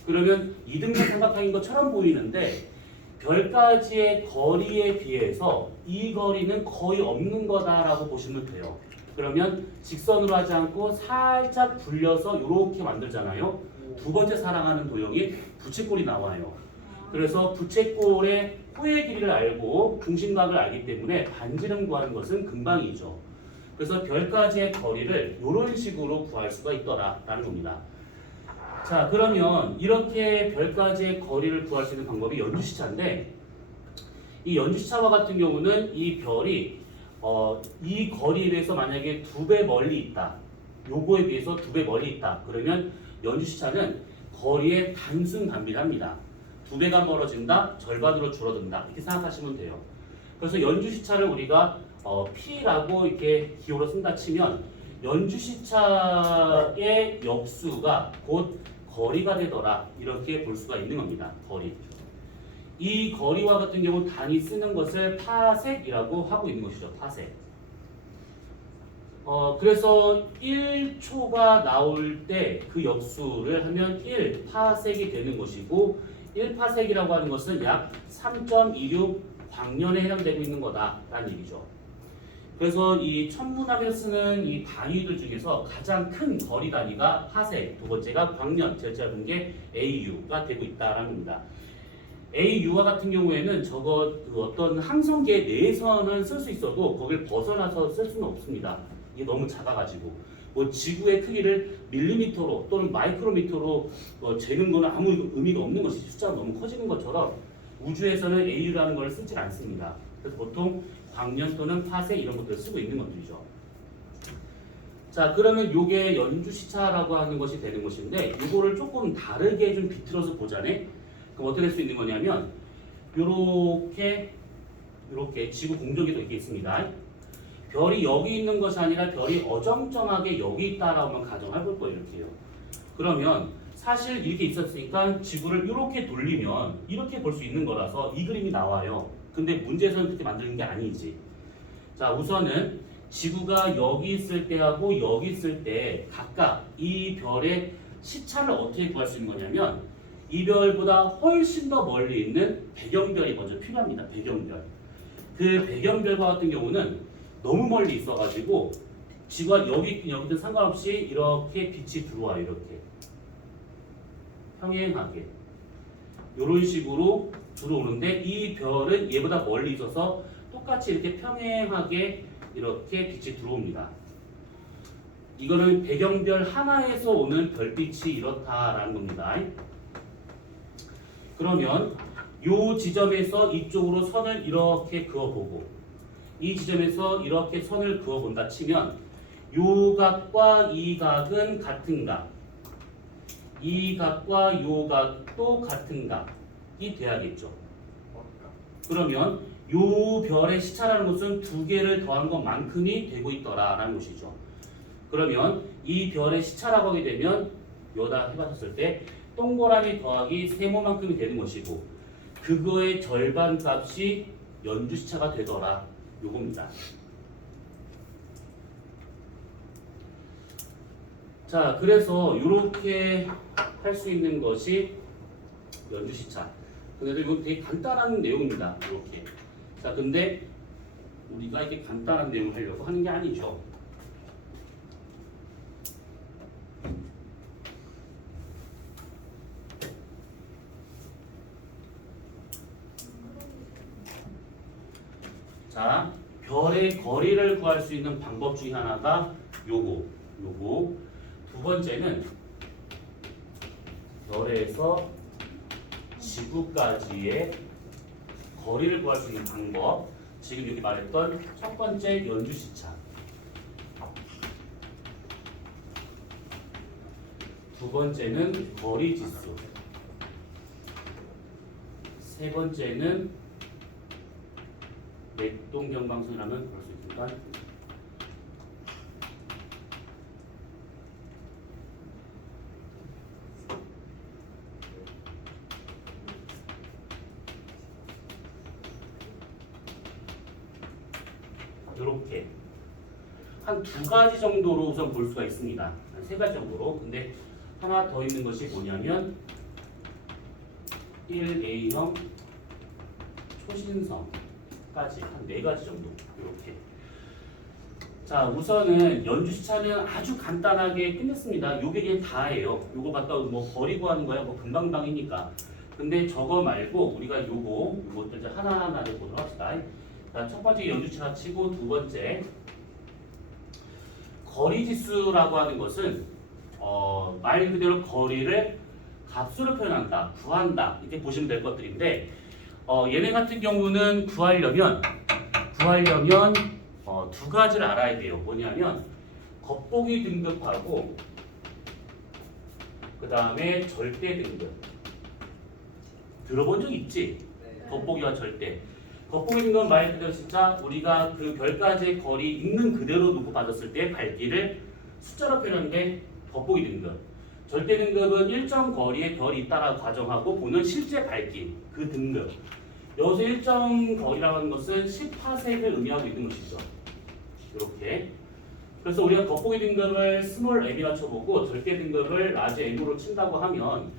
그러면 이등변 삼각형인 것처럼 보이는데 별까지의 거리에 비해서 이 거리는 거의 없는 거다라고 보시면 돼요. 그러면 직선으로 하지 않고 살짝 굴려서 이렇게 만들잖아요. 두 번째 사랑하는 도형이 부채꼴이 나와요. 그래서 부채꼴의 호의 길이를 알고 중심각을 알기 때문에 반지름 구하는 것은 금방이죠. 그래서 별까지의 거리를 이런 식으로 구할 수가 있더라라는 겁니다. 자, 그러면 이렇게 별까지의 거리를 구할 수 있는 방법이 연주시차인데, 이 연주시차와 같은 경우는 이 별이 이 거리에 비해서 만약에 2배 멀리 있다, 요거에 비해서 2배 멀리 있다, 그러면 연주시차는 거리의 단순 반비례합니다. 2배가 멀어진다, 절반으로 줄어든다, 이렇게 생각하시면 돼요. 그래서 연주시차를 우리가 P라고 이렇게 기호로 쓴다 치면 연주시차의 역수가 곧 거리가 되더라, 이렇게 볼 수가 있는 겁니다. 거리. 이 거리와 같은 경우 단위 쓰는 것을 파섹이라고 하고 있는 것이죠. 파섹. 그래서 1초가 나올 때 그 역수를 하면 1파섹이 되는 것이고, 1파섹이라고 하는 것은 약 3.26 광년에 해당되고 있는 거다라는 얘기죠. 그래서 이 천문학에서 쓰는 이 단위들 중에서 가장 큰 거리 단위가 파섹, 두 번째가 광년, 제일 짧은 게 AU가 되고 있다라는 겁니다. AU와 같은 경우에는 어떤 항성계 내에서는 쓸 수 있어도 거길 벗어나서 쓸 수는 없습니다. 이게 너무 작아가지고 뭐 지구의 크기를 밀리미터로 또는 마이크로미터로 재는 거는 아무 의미가 없는 것이 숫자가 너무 커지는 것처럼 우주에서는 AU라는 걸 쓰지 않습니다. 그래서 보통 광년 또는 파섹 이런 것들을 쓰고 있는 것들이죠. 자, 그러면 요게 연주시차라고 하는 것이 되는 것인데, 요거를 조금 다르게 좀 비틀어서 보자네. 그럼 어떻게 될 수 있는 거냐면 요렇게 지구 공전궤도 이렇게 있습니다. 별이 여기 있는 것이 아니라 별이 어정쩡하게 여기 있다라고 가정해 볼 거예요. 이렇게요. 그러면 사실 이렇게 있었으니까 지구를 이렇게 돌리면 이렇게 볼 수 있는 거라서 이 그림이 나와요. 근데 문제에서는 그렇게 만드는 게 아니지. 자, 우선은 지구가 여기 있을 때하고 여기 있을 때 각각 이 별의 시차를 어떻게 구할 수 있는 거냐면, 이 별보다 훨씬 더 멀리 있는 배경별이 먼저 필요합니다. 배경별. 그 배경별과 같은 경우는 너무 멀리 있어가지고 지구가 여기 있든 상관없이 이렇게 빛이 들어와요. 이렇게. 평행하게 이런 식으로 들어오는데 이 별은 얘보다 멀리 있어서 똑같이 이렇게 평행하게 이렇게 빛이 들어옵니다. 이거는 배경별 하나에서 오는 별빛이 이렇다라는 겁니다. 그러면 이 지점에서 이쪽으로 선을 이렇게 그어보고 이 지점에서 이렇게 선을 그어본다 치면 요 각과 이 각은 같은 각, 이 각과 요 각도 같은 각이 돼야겠죠. 그러면 요 별의 시차라는 것은 두 개를 더한 것만큼이 되고 있더라라는 것이죠. 그러면 이 별의 시차라고 하게 되면 요다 해봤을 때 동그라미 더하기 세모만큼이 되는 것이고 그거의 절반 값이 연주 시차가 되더라 요겁니다. 자, 그래서 이렇게 할 수 있는 것이 연주 시차. 근데 이건 되게 간단한 내용입니다. 이렇게. 자, 근데 우리가 이렇게 간단한 내용을 하려고 하는 게 아니죠. 자, 별의 거리를 구할 수 있는 방법 중에 하나가 요거. 두 번째는 별에서 지구까지의 거리를 구할 수 있는 방법. 지금 여기 말했던 첫 번째 연주 시차. 두 번째는 거리 지수. 세 번째는 맥동 경광선이라면 볼 수 있습니다. 이렇게 한 두 가지 정도로 우선 볼 수가 있습니다. 한 세 가지 정도로. 근데 하나 더 있는 것이 뭐냐면 1A형 초신성까지 한 네 가지 정도 이렇게. 자, 우선은 연주 시차는 아주 간단하게 끝냈습니다. 요게 그냥 다예요. 요거 갖다 뭐 거리 구하는 거야 뭐 금방방이니까. 근데 저거 말고 우리가 요것들 이제 하나하나를 보도록 합시다. 자, 첫 번째 연주 시차 치고 두 번째 거리 지수라고 하는 것은 말 그대로 거리를 값으로 표현한다, 구한다 이렇게 보시면 될 것들인데 얘네 같은 경우는 구하려면 두 가지를 알아야 돼요. 뭐냐면 겉보기 등급하고 그 다음에 절대 등급. 들어본 적 있지? 겉보기와 절대. 겉보기 등급은 말 그대로 진짜 우리가 그 별까지의 거리 있는 그대로 놓고 받았을 때 밝기를 숫자로 표현하는데 겉보기 등급. 절대 등급은 일정 거리에 별이 있다라고 가정하고 보는 실제 밝기 그 등급. 여기서 일정 거리라고 하는 것은 10파섹을 의미하고 있는 것이죠. 이렇게. 그래서 우리가 겉보기 등급을 스몰 m이라 쳐보고 절대 등급을 라지 m으로 친다고 하면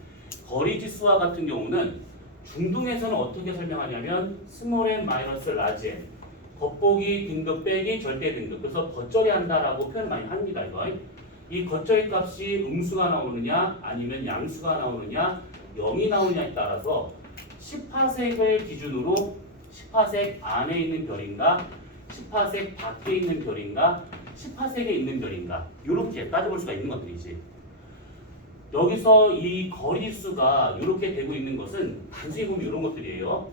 거리 지수와 같은 경우는 중등에서는 어떻게 설명하냐면 스몰 m 마이너스 라지 m 겉보기 등급 빼기 절대 등급. 그래서 겉절이 한다라고 표현 많이 합니다. 이거. 이 겉절이 값이 음수가 나오느냐 아니면 양수가 나오느냐 0이 나오느냐에 따라서 10파섹을 기준으로 10파섹 안에 있는 별인가 10파섹 밖에 있는 별인가 10파섹에 있는 별인가 이렇게 따져볼 수가 있는 것들이지. 여기서 이 거리수가 이렇게 되고 있는 것은 단순히 보면 이런 것들이에요.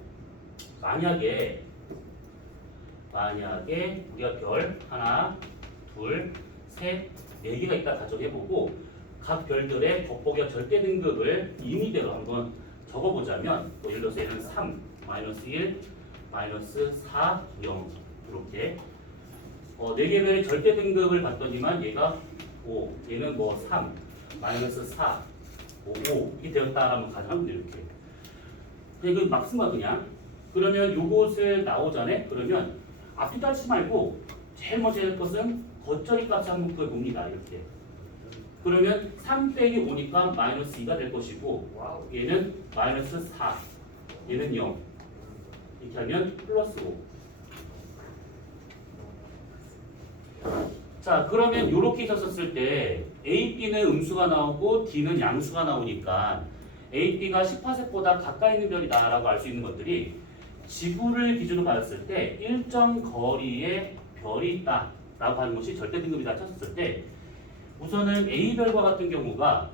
만약에 우리가 별 하나, 둘, 셋, 네 개가 있다 가정해보고 각 별들의 겉보기와 절대 등급을 임의대로 한번 적어보자면 뭐 예를 들어서 얘는 3, 마이너스 1, 마이너스 4, 0 이렇게 네 개 별의 절대 등급을 봤더니만 얘가 5, 얘는 뭐 3, 마이너스 4, 5 이렇게 되었다라면 가정하면 이렇게. 근데 이거 막 쓴 거야 그냥. 그러면 요것을 나오잖아요. 그러면 앞뒤 따지지 말고 제일 먼저 할 것은 겉절이 값을 한번 구해봅니다. 이렇게. 그러면 3 빼기 5니까 마이너스 2가 될 것이고 얘는 마이너스 4, 얘는 0 이렇게 하면 플러스 5. 자, 그러면 이렇게 있었을 때 A, B는 음수가 나오고 D는 양수가 나오니까 A, B가 10파섹보다 가까이 있는 별이다라고 알 수 있는 것들이 지구를 기준으로 봤을 때 일정 거리에 별이 있다라고 하는 것이 절대 등급이다 쳤을 때 우선은 A별과 같은 경우가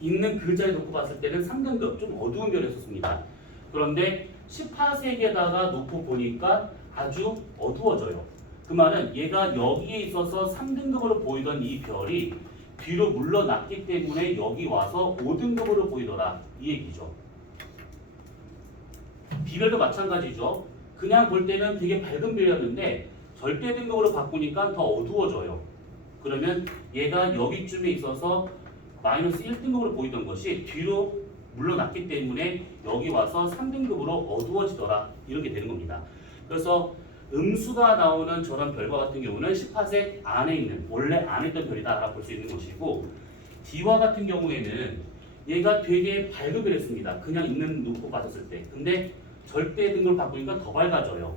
있는 그 자리에 놓고 봤을 때는 3등급 좀 어두운 별이었습니다. 그런데 10파섹에다가 놓고 보니까 아주 어두워져요. 그 말은 얘가 여기에 있어서 3등급으로 보이던 이 별이 뒤로 물러났기 때문에 여기 와서 5등급으로 보이더라 이 얘기죠. B별도 마찬가지죠. 그냥 볼 때는 되게 밝은 별이었는데 절대 등급으로 바꾸니까 더 어두워져요. 그러면 얘가 여기쯤에 있어서 마이너스 1등급으로 보이던 것이 뒤로 물러났기 때문에 여기 와서 3등급으로 어두워지더라 이렇게 되는 겁니다. 그래서 음수가 나오는 저런 별과 같은 경우는 10파섹 안에 있는 원래 안에 있던 별이다 라고 볼 수 있는 것이고 D와 같은 경우에는 얘가 되게 밝은 별이었습니다. 그냥 있는 놓고 봤었을 때. 근데 절대 등급을 바꾸니까 더 밝아져요.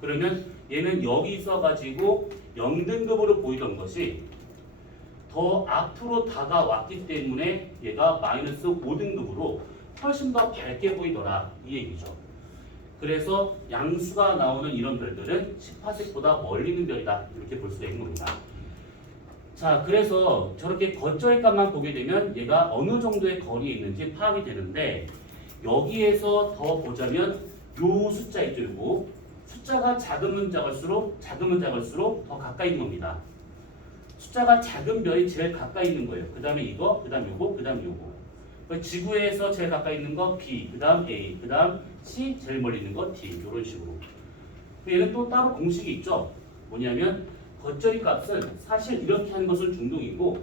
그러면 얘는 여기 있어가지고 0등급으로 보이던 것이 더 앞으로 다가왔기 때문에 얘가 마이너스 5등급으로 훨씬 더 밝게 보이더라 이 얘기죠. 그래서 양수가 나오는 이런 별들은 10파섹보다 멀리 있는 별이다 이렇게 볼 수가 있는 겁니다. 자, 그래서 저렇게 겉절의 값만 보게 되면 얘가 어느 정도의 거리에 있는지 파악이 되는데 여기에서 더 보자면 요 숫자 있죠. 요거 숫자가 작으면 작을수록 더 가까이 있는 겁니다. 숫자가 작은 별이 제일 가까이 있는 거예요. 그 다음에 이거, 그 다음 요거, 그 다음 요거. 지구에서 제일 가까이 있는 거 B, 그 다음 A, 그 다음 C, 제일 멀리 있는 거 D 이런 식으로. 얘는 또 따로 공식이 있죠. 뭐냐면 겉절이 값은 사실 이렇게 하는 것은 중동이고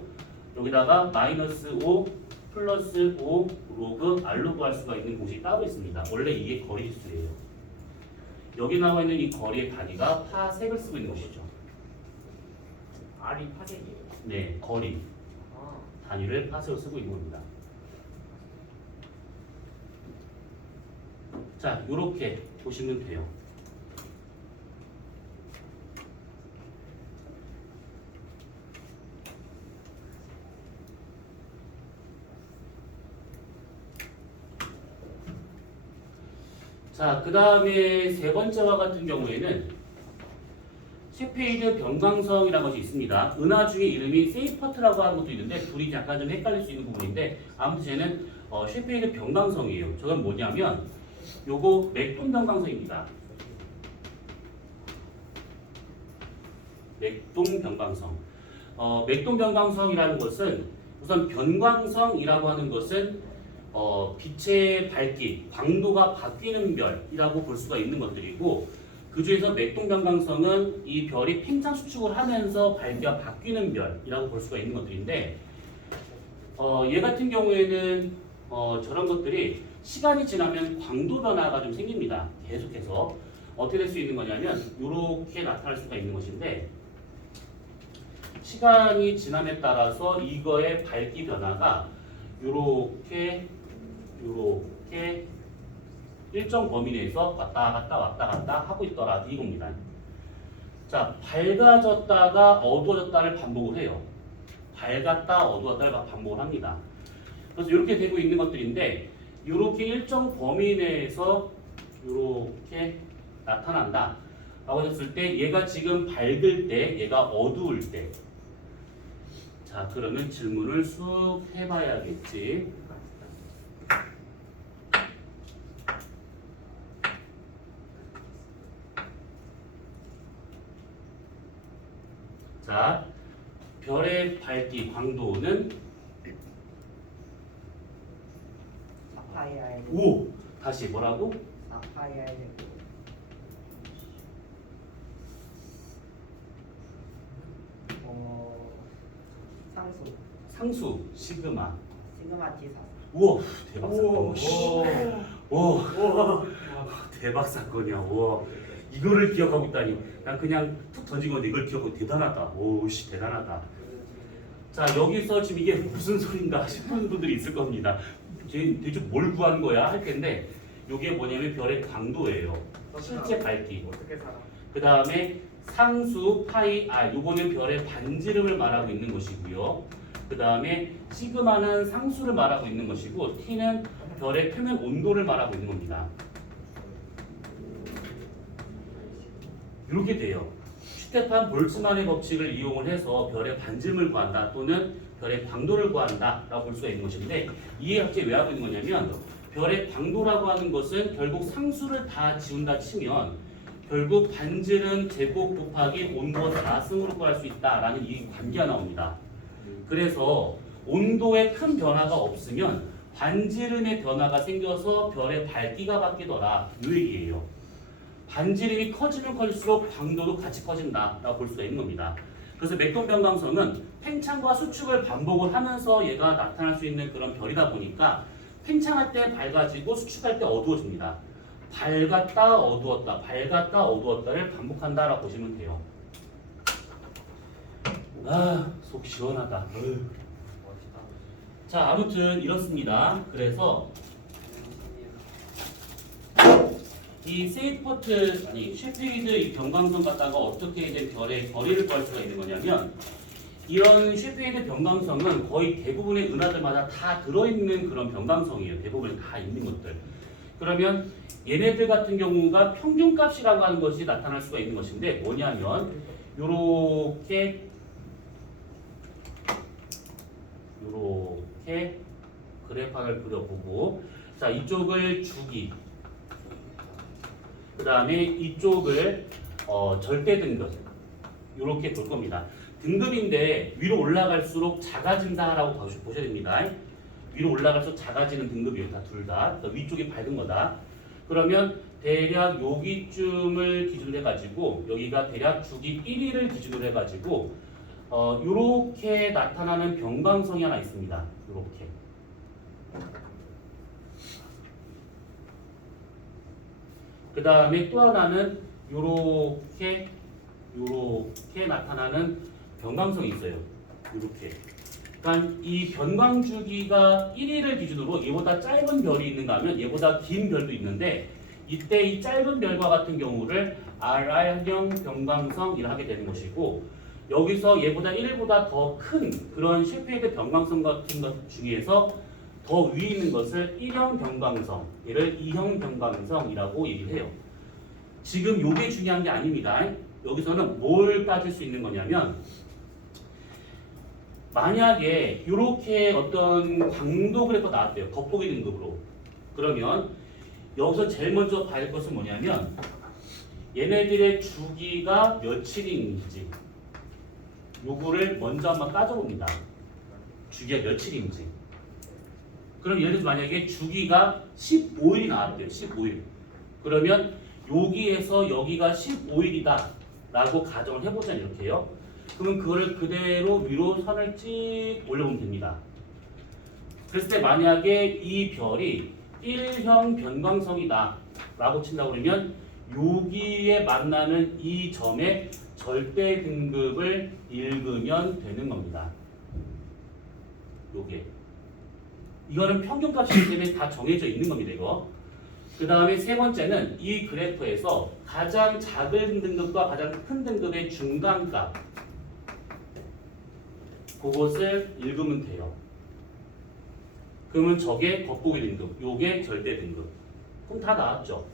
여기다가 마이너스 5 플러스 5 로그 R로 구할 수가 있는 공식이 따로 있습니다. 원래 이게 거리수예요. 여기 나와 있는 이 거리의 단위가 파색을 쓰고 있는 것이죠. R이 파색이에요. 네, 거리 단위를 파색으로 쓰고 있는 겁니다. 자, 요렇게 보시면 돼요. 자, 그 다음에 세 번째와 같은 경우에는 셰페이드 변광성이라는 것이 있습니다. 은하 중에 이름이 세이퍼트라고 하는 것도 있는데 둘이 약간 좀 헷갈릴 수 있는 부분인데 아무튼 쟤는 셰페이드 변광성이에요. 저건 뭐냐면 요거 맥동 변광성입니다. 맥동 변광성. 맥동 변광성이라는 것은 우선 변광성이라고 하는 것은 빛의 밝기, 광도가 바뀌는 별이라고 볼 수가 있는 것들이고 그 중에서 맥동 변광성은 이 별이 팽창 수축을 하면서 밝기가 바뀌는 별이라고 볼 수가 있는 것들인데 얘 같은 경우에는 저런 것들이 시간이 지나면 광도 변화가 좀 생깁니다. 계속해서 어떻게 될 수 있는 거냐면 이렇게 나타날 수가 있는 것인데 시간이 지남에 따라서 이거의 밝기 변화가 이렇게 일정 범위 내에서 왔다 갔다 하고 있더라 이겁니다. 자, 밝아졌다가 어두워졌다를 반복을 해요. 밝았다 어두웠다를 반복을 합니다. 그래서 이렇게 되고 있는 것들인데 이렇게 일정 범위 내에서 이렇게 나타난다 라고 했을 때 얘가 지금 밝을 때 얘가 어두울 때 자, 그러면 질문을 쑥 해봐야겠지. 자, 별의 밝기 광도는 사파이아의 오! 다시 뭐라고? 사파이아의 상수 상수 시그마. 시그마 T4 우와 대박 사건. 오. 와 대박 사건이야. 와 이거를 기억하고 있다니. 난 그냥 툭 던진 건데 이걸 기억하고 대단하다. 오씨 대단하다. 자 여기서 지금 이게 무슨 소린가 싶은 분들이 있을 겁니다. 대체 뭘 구하는 거야 할 텐데 이게 뭐냐면 별의 강도예요. 실제 밝기. 어떻게 살아? 그 다음에 상수 파이 R 요거는 별의 반지름을 말하고 있는 것이고요. 그 다음에 시그마는 상수를 말하고 있는 것이고 T는 별의 표면 온도를 말하고 있는 겁니다. 이렇게 돼요. 슈테판 볼츠만의 법칙을 이용을 해서 별의 반지름을 구한다 또는 별의 광도를 구한다 라고 볼 수가 있는 것인데 이해 갑자기 왜 하고 있는 거냐면 별의 광도라고 하는 것은 결국 상수를 다 지운다 치면 결국 반지름 제곱 곱하기 온도 4승으로 구할 수 있다라는 이 관계가 나옵니다. 그래서 온도에 큰 변화가 없으면 반지름의 변화가 생겨서 별의 밝기가 바뀌더라 이 얘기예요. 반지름이 커지면 커질수록 광도도 같이 커진다라고 볼 수가 있는 겁니다. 그래서 맥돈 변광성은 팽창과 수축을 반복을 하면서 얘가 나타날 수 있는 그런 별이다 보니까 팽창할 때 밝아지고 수축할 때 어두워집니다. 밝았다 어두웠다 밝았다 어두웠다를 반복한다라고 보시면 돼요. 아, 속 시원하다. 자, 아무튼 이렇습니다. 그래서 이 세이포트 아니 셰필드 이 변광성 갖다가 어떻게 이제 별의 거리를 구할 수가 있는 거냐면 이런 셰필드 변광성은 거의 대부분의 은하들마다 다 들어있는 그런 변광성이에요. 대부분 다 있는 것들. 그러면 얘네들 같은 경우가 평균값이라고 하는 것이 나타날 수가 있는 것인데 뭐냐면 요렇게 그래프를 그려보고 자 이쪽을 주기 그 다음에 이쪽을 절대 등급 이렇게 볼 겁니다. 등급인데 위로 올라갈수록 작아진다라고 보셔야 됩니다. 위로 올라갈수록 작아지는 등급이에요. 다 둘 다. 위쪽이 밝은 거다. 그러면 대략 여기쯤을 기준으로 해가지고 여기가 대략 주기 1위를 기준으로 해가지고 이렇게 나타나는 변광성이 하나 있습니다. 이렇게. 그 다음에 또 하나는 요렇게 나타나는 변광성이 있어요. 이렇게. 그러니까 이 변광 주기가 1위를 기준으로 얘보다 짧은 별이 있는가 하면 얘보다 긴 별도 있는데 이때 이 짧은 별과 같은 경우를 RR형 변광성이라 하게 되는 것이고 여기서 얘보다 1보다 더 큰 그런 셰필드 변광성 같은 것 중에서 더 위에 있는 것을 1형 변광성, 얘를 2형 변광성이라고 얘기를 해요. 지금 요게 중요한 게 아닙니다. 여기서는 뭘 따질 수 있는 거냐면 만약에 이렇게 어떤 광도 그래프 나왔대요. 겉보기 등급으로. 그러면 여기서 제일 먼저 봐야 할 것은 뭐냐면 얘네들의 주기가 며칠인지 요거를 먼저 한번 따져봅니다. 주기가 며칠인지. 그럼 예를 들어 만약에 주기가 15일이 나왔대요. 15일. 그러면 여기에서 여기가 15일이다 라고 가정을 해보자면 이렇게요. 그러면 그거를 그대로 위로 선을 찍 올려보면 됩니다. 그랬을 때 만약에 이 별이 1형 변광성이다 라고 친다고 그러면 여기에 만나는 이 점의 절대 등급을 읽으면 되는 겁니다. 요게. 이거는 평균값이기 때문에 다 정해져 있는 겁니다. 이거. 그 다음에 세 번째는 이 그래프에서 가장 작은 등급과 가장 큰 등급의 중간값 그것을 읽으면 돼요. 그러면 저게 겉보기 등급, 요게 절대 등급. 그럼 다 나왔죠.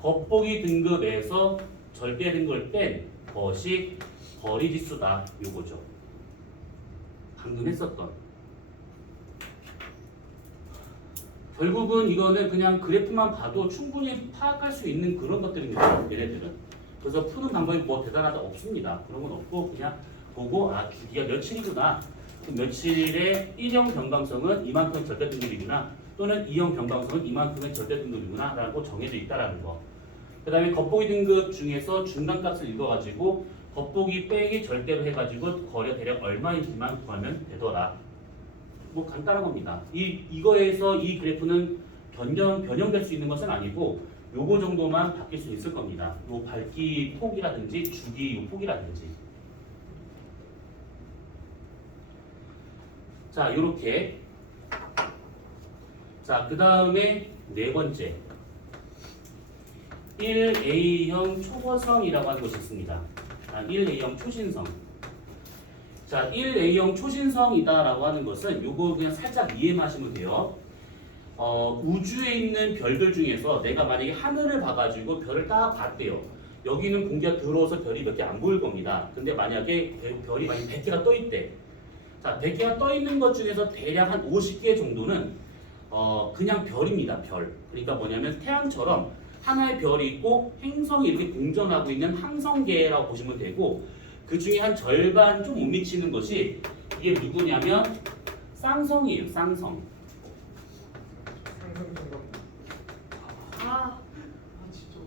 겉보기 등급에서 절대 등급을 뺀 것이 거리지수다. 요거죠. 방금 했었던. 결국은 이거는 그냥 그래프만 봐도 충분히 파악할 수 있는 그런 것들입니다. 얘네들은. 그래서 푸는 방법이 뭐 대단하다 없습니다. 그런 건 없고 그냥 보고 아 주기가 며칠이구나. 며칠의 1형 변광성은 이만큼 절대 등급이구나. 또는 2형 변광성은 이만큼의 절대 등급이구나 라고 정해져 있다라는 거. 그 다음에 겉보기 등급 중에서 중간값을 읽어가지고 겉보기 빼기 절대로 해가지고 거리가 대략 얼마인지만 구하면 되더라. 뭐 간단한 겁니다. 이거에서 이 그래프는 변형될 수 있는 것은 아니고 요거 정도만 바뀔 수 있을 겁니다. 요 밝기 폭이라든지 주기 요 폭이라든지. 자, 요렇게. 자, 그 다음에 네 번째. 1A형 초고성이라고 하는 것이 있습니다. 1A형 초신성. 자, 1A형 초신성이다라고 하는 것은 요거 그냥 살짝 이해만 하시면 돼요. 우주에 있는 별들 중에서 내가 만약에 하늘을 봐가지고 별을 딱 봤대요. 여기는 공기가 들어와서 별이 몇 개 안 보일 겁니다. 근데 만약에 별이 만약에 100개가 떠 있대. 자, 100개가 떠 있는 것 중에서 대략 한 50개 정도는 그냥 별입니다. 별. 그러니까 뭐냐면 태양처럼 하나의 별이 있고 행성이 이렇게 공전하고 있는 항성계라고 보시면 되고, 그 중에 한 절반 좀 못 미치는 것이 이게 누구냐면 쌍성이에요. 쌍성. 아, 진짜.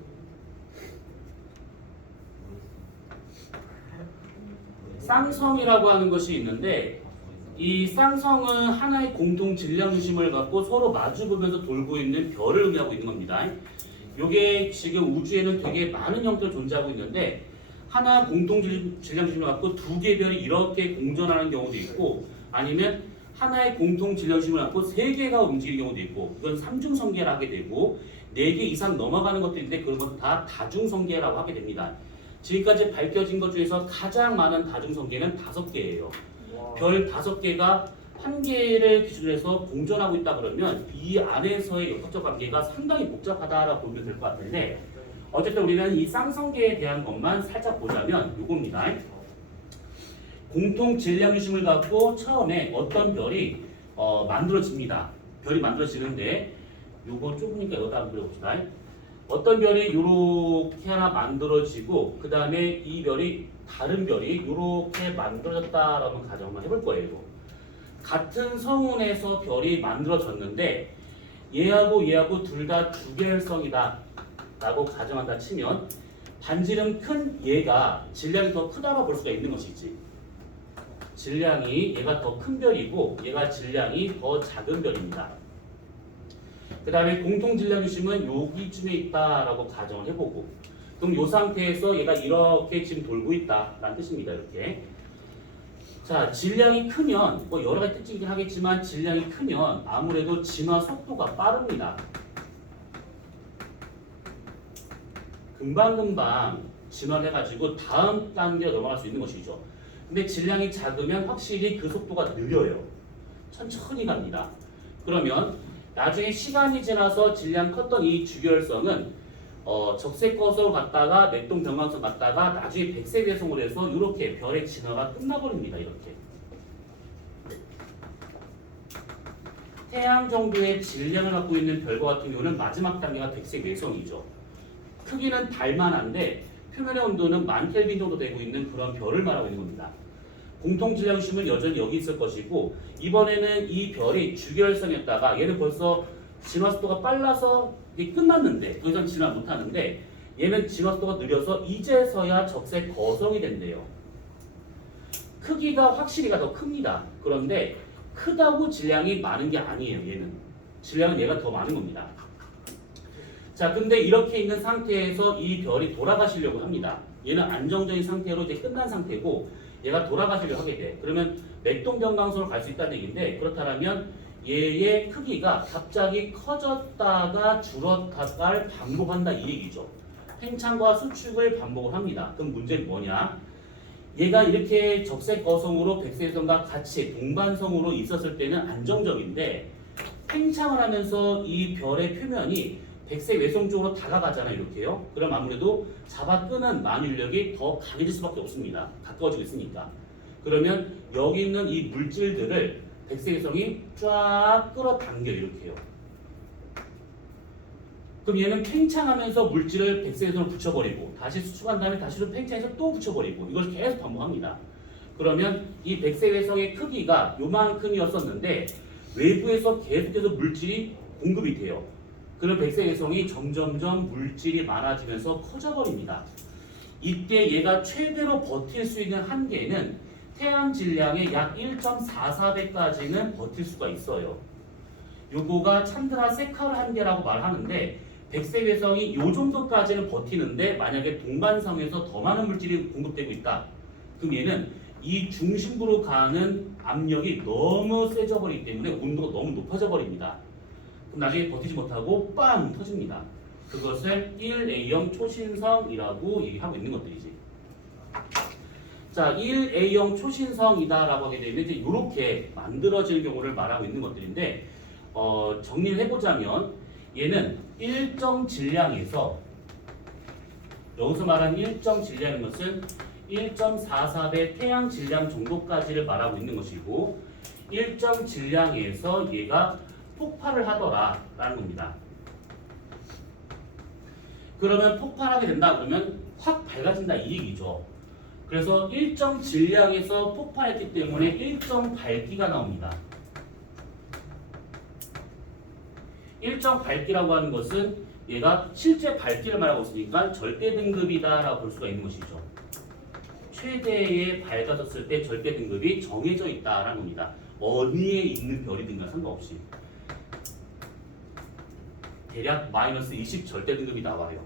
쌍성이라고 하는 것이 있는데, 이 쌍성은 하나의 공통 질량 중심을 갖고 서로 마주보면서 돌고 있는 별을 의미하고 있는 겁니다. 이게 지금 우주에는 되게 많은 형태로 존재하고 있는데, 하나 공통 질량 중심을 갖고 두 개의 별이 이렇게 공전하는 경우도 있고, 아니면 하나의 공통 질량 중심을 갖고 세 개가 움직이는 경우도 있고, 이건 삼중성계라 하게 되고, 네 개 이상 넘어가는 것도 있는데 그런 건 다 다중성계라고 하게 됩니다. 지금까지 밝혀진 것 중에서 가장 많은 다중성계는 5개예요. 별 5개가 한 개를 기준으로 해서 공전하고 있다 그러면 이 안에서의 역학적 관계가 상당히 복잡하다라고 보면 될 것 같은데, 어쨌든 우리는 이 쌍성계에 대한 것만 살짝 보자면 요겁니다. 공통 질량 중심을 갖고 처음에 어떤 별이 만들어집니다. 별이 만들어지는데, 요거 좁으니까 여기다 한번 그려봅시다. 어떤 별이 이렇게 하나 만들어지고, 그 다음에 이 별이 다른 별이 이렇게 만들어졌다라는 가정을 한번 해볼 거예요. 같은 성운에서 별이 만들어졌는데 얘하고 둘 다 주계열성이다 라고 가정한다 치면, 반지름 큰 얘가 질량이 더 크다고 볼 수가 있는 것이지. 질량이 얘가 더 큰 별이고 얘가 질량이 더 작은 별입니다. 그 다음에 공통 질량 중심은 여기쯤에 있다라고 가정을 해보고, 그럼 이 상태에서 얘가 이렇게 지금 돌고 있다라는 뜻입니다. 이렇게. 자, 질량이 크면 뭐 여러 가지 특징이긴 하겠지만, 질량이 크면 아무래도 진화 속도가 빠릅니다. 금방금방 진화를 해가지고 다음 단계로 넘어갈 수 있는 것이죠. 근데 질량이 작으면 확실히 그 속도가 느려요. 천천히 갑니다. 그러면 나중에 시간이 지나서 질량 컸던 이 주결성은 적색거성을 갖다가 맥동 변광성 갖다가 나중에 백색외성으로 해서 이렇게 별의 진화가 끝나버립니다. 이렇게. 태양 정도의 질량을 갖고 있는 별과 같은 경우는 마지막 단계가 백색외성이죠. 크기는 달만한데 표면의 온도는 10,000켈빈 정도 되고 있는 그런 별을 말하고 있는 겁니다. 공통 질량 중심은 여전히 여기 있을 것이고, 이번에는 이 별이 주계열성이었다가 얘는 벌써 진화 속도가 빨라서 이게 끝났는데 더 이상 진화 못하는데, 얘는 진화 속도가 느려서 이제서야 적색 거성이 된대요. 크기가 확실히가 더 큽니다. 그런데 크다고 질량이 많은 게 아니에요. 얘는 질량은 얘가 더 많은 겁니다. 자, 근데 이렇게 있는 상태에서 이 별이 돌아가시려고 합니다. 얘는 안정적인 상태로 이제 끝난 상태고, 얘가 돌아가시려고 하게 돼. 그러면 맥동변광성으로 갈 수 있다는 얘기인데, 그렇다면 얘의 크기가 갑자기 커졌다가 줄었다가 반복한다 이 얘기죠. 팽창과 수축을 반복을 합니다. 그럼 문제는 뭐냐? 얘가 이렇게 적색 거성으로 백색성과 같이 동반성으로 있었을 때는 안정적인데, 팽창을 하면서 이 별의 표면이 백색 외성 쪽으로 다가가잖아요. 이렇게요. 그럼 아무래도 잡아 끄는 만유력이 더 강해질 수밖에 없습니다. 가까워지고 있으니까. 그러면 여기 있는 이 물질들을 백색 외성이 쫙 끌어당겨요. 이렇게요. 그럼 얘는 팽창하면서 물질을 백색 외성으로 붙여버리고, 다시 수축한 다음에 다시 또 팽창해서 또 붙여버리고, 이걸 계속 반복합니다. 그러면 이 백색 외성의 크기가 요만큼이었었는데 외부에서 계속해서 물질이 공급이 돼요. 그런 백색 외성이 점점점 물질이 많아지면서 커져버립니다. 이때 얘가 최대로 버틸 수 있는 한계는 태양 질량의 약 1.44배까지는 버틸 수가 있어요. 요거가 찬드라 세카르 한계라고 말하는데, 백색 외성이 요 정도까지는 버티는데 만약에 동반성에서 더 많은 물질이 공급되고 있다. 그럼 얘는 이 중심부로 가는 압력이 너무 세져 버리기 때문에 온도가 너무 높아져 버립니다. 그럼 나중에 버티지 못하고 빵 터집니다. 그것을 1A형 초신성이라고 얘기하고 있는 것들이지. 자, 1A형 초신성이다라고 하게 되면 이제 이렇게 만들어질 경우를 말하고 있는 것들인데 정리를 해보자면 얘는 일정 질량에서 여기서 말하는 일정 질량인 것은 1.44배 태양 질량 정도까지를 말하고 있는 것이고 일정 질량에서 얘가 폭발을 하더라라는 겁니다. 그러면 폭발하게 된다 그러면 확 밝아진다 이 얘기죠. 그래서 일정 질량에서 폭발했기 때문에 일정 밝기가 나옵니다. 일정 밝기라고 하는 것은 얘가 실제 밝기를 말하고 있으니까 절대 등급이다라고 볼 수가 있는 것이죠. 최대에 밝아졌을 때 절대 등급이 정해져 있다라는 겁니다. 어디에 있는 별이든가 상관없이 대략 -20 절대 등급이 나와요.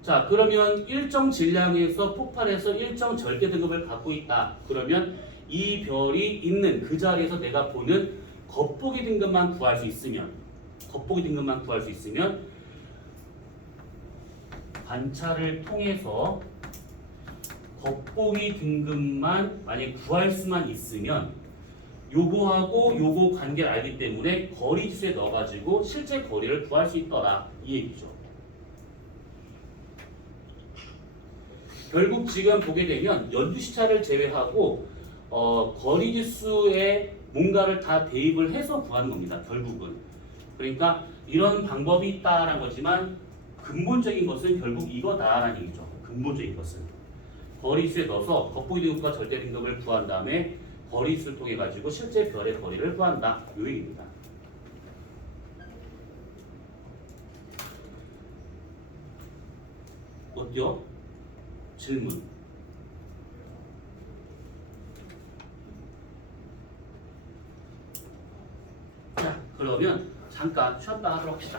자, 그러면 일정 질량에서 폭발해서 일정 절대 등급을 갖고 있다. 그러면 이 별이 있는 그 자리에서 내가 보는 겉보기 등급만 구할 수 있으면 관찰을 통해서 겉보기 등급만 만약 구할 수만 있으면 요거하고 요거 관계를 알기 때문에 거리 지수에 넣어가지고 실제 거리를 구할 수 있더라 이 얘기죠. 결국 지금 보게 되면 연두시차를 제외하고 거리 지수에 뭔가를 다 대입을 해서 구하는 겁니다. 결국은. 그러니까 이런 방법이 있다라는 거지만 근본적인 것은 결국 이거다라는 얘기죠. 근본적인 것은. 거리수에 넣어서 겉보기 등급과 절대 등급을 구한 다음에 거리수를 통해 가지고 실제 별의 거리를 구한다. 이 얘기입니다. 어때요? 질문. 자, 그러면 잠깐 쉬었다 하도록 합시다.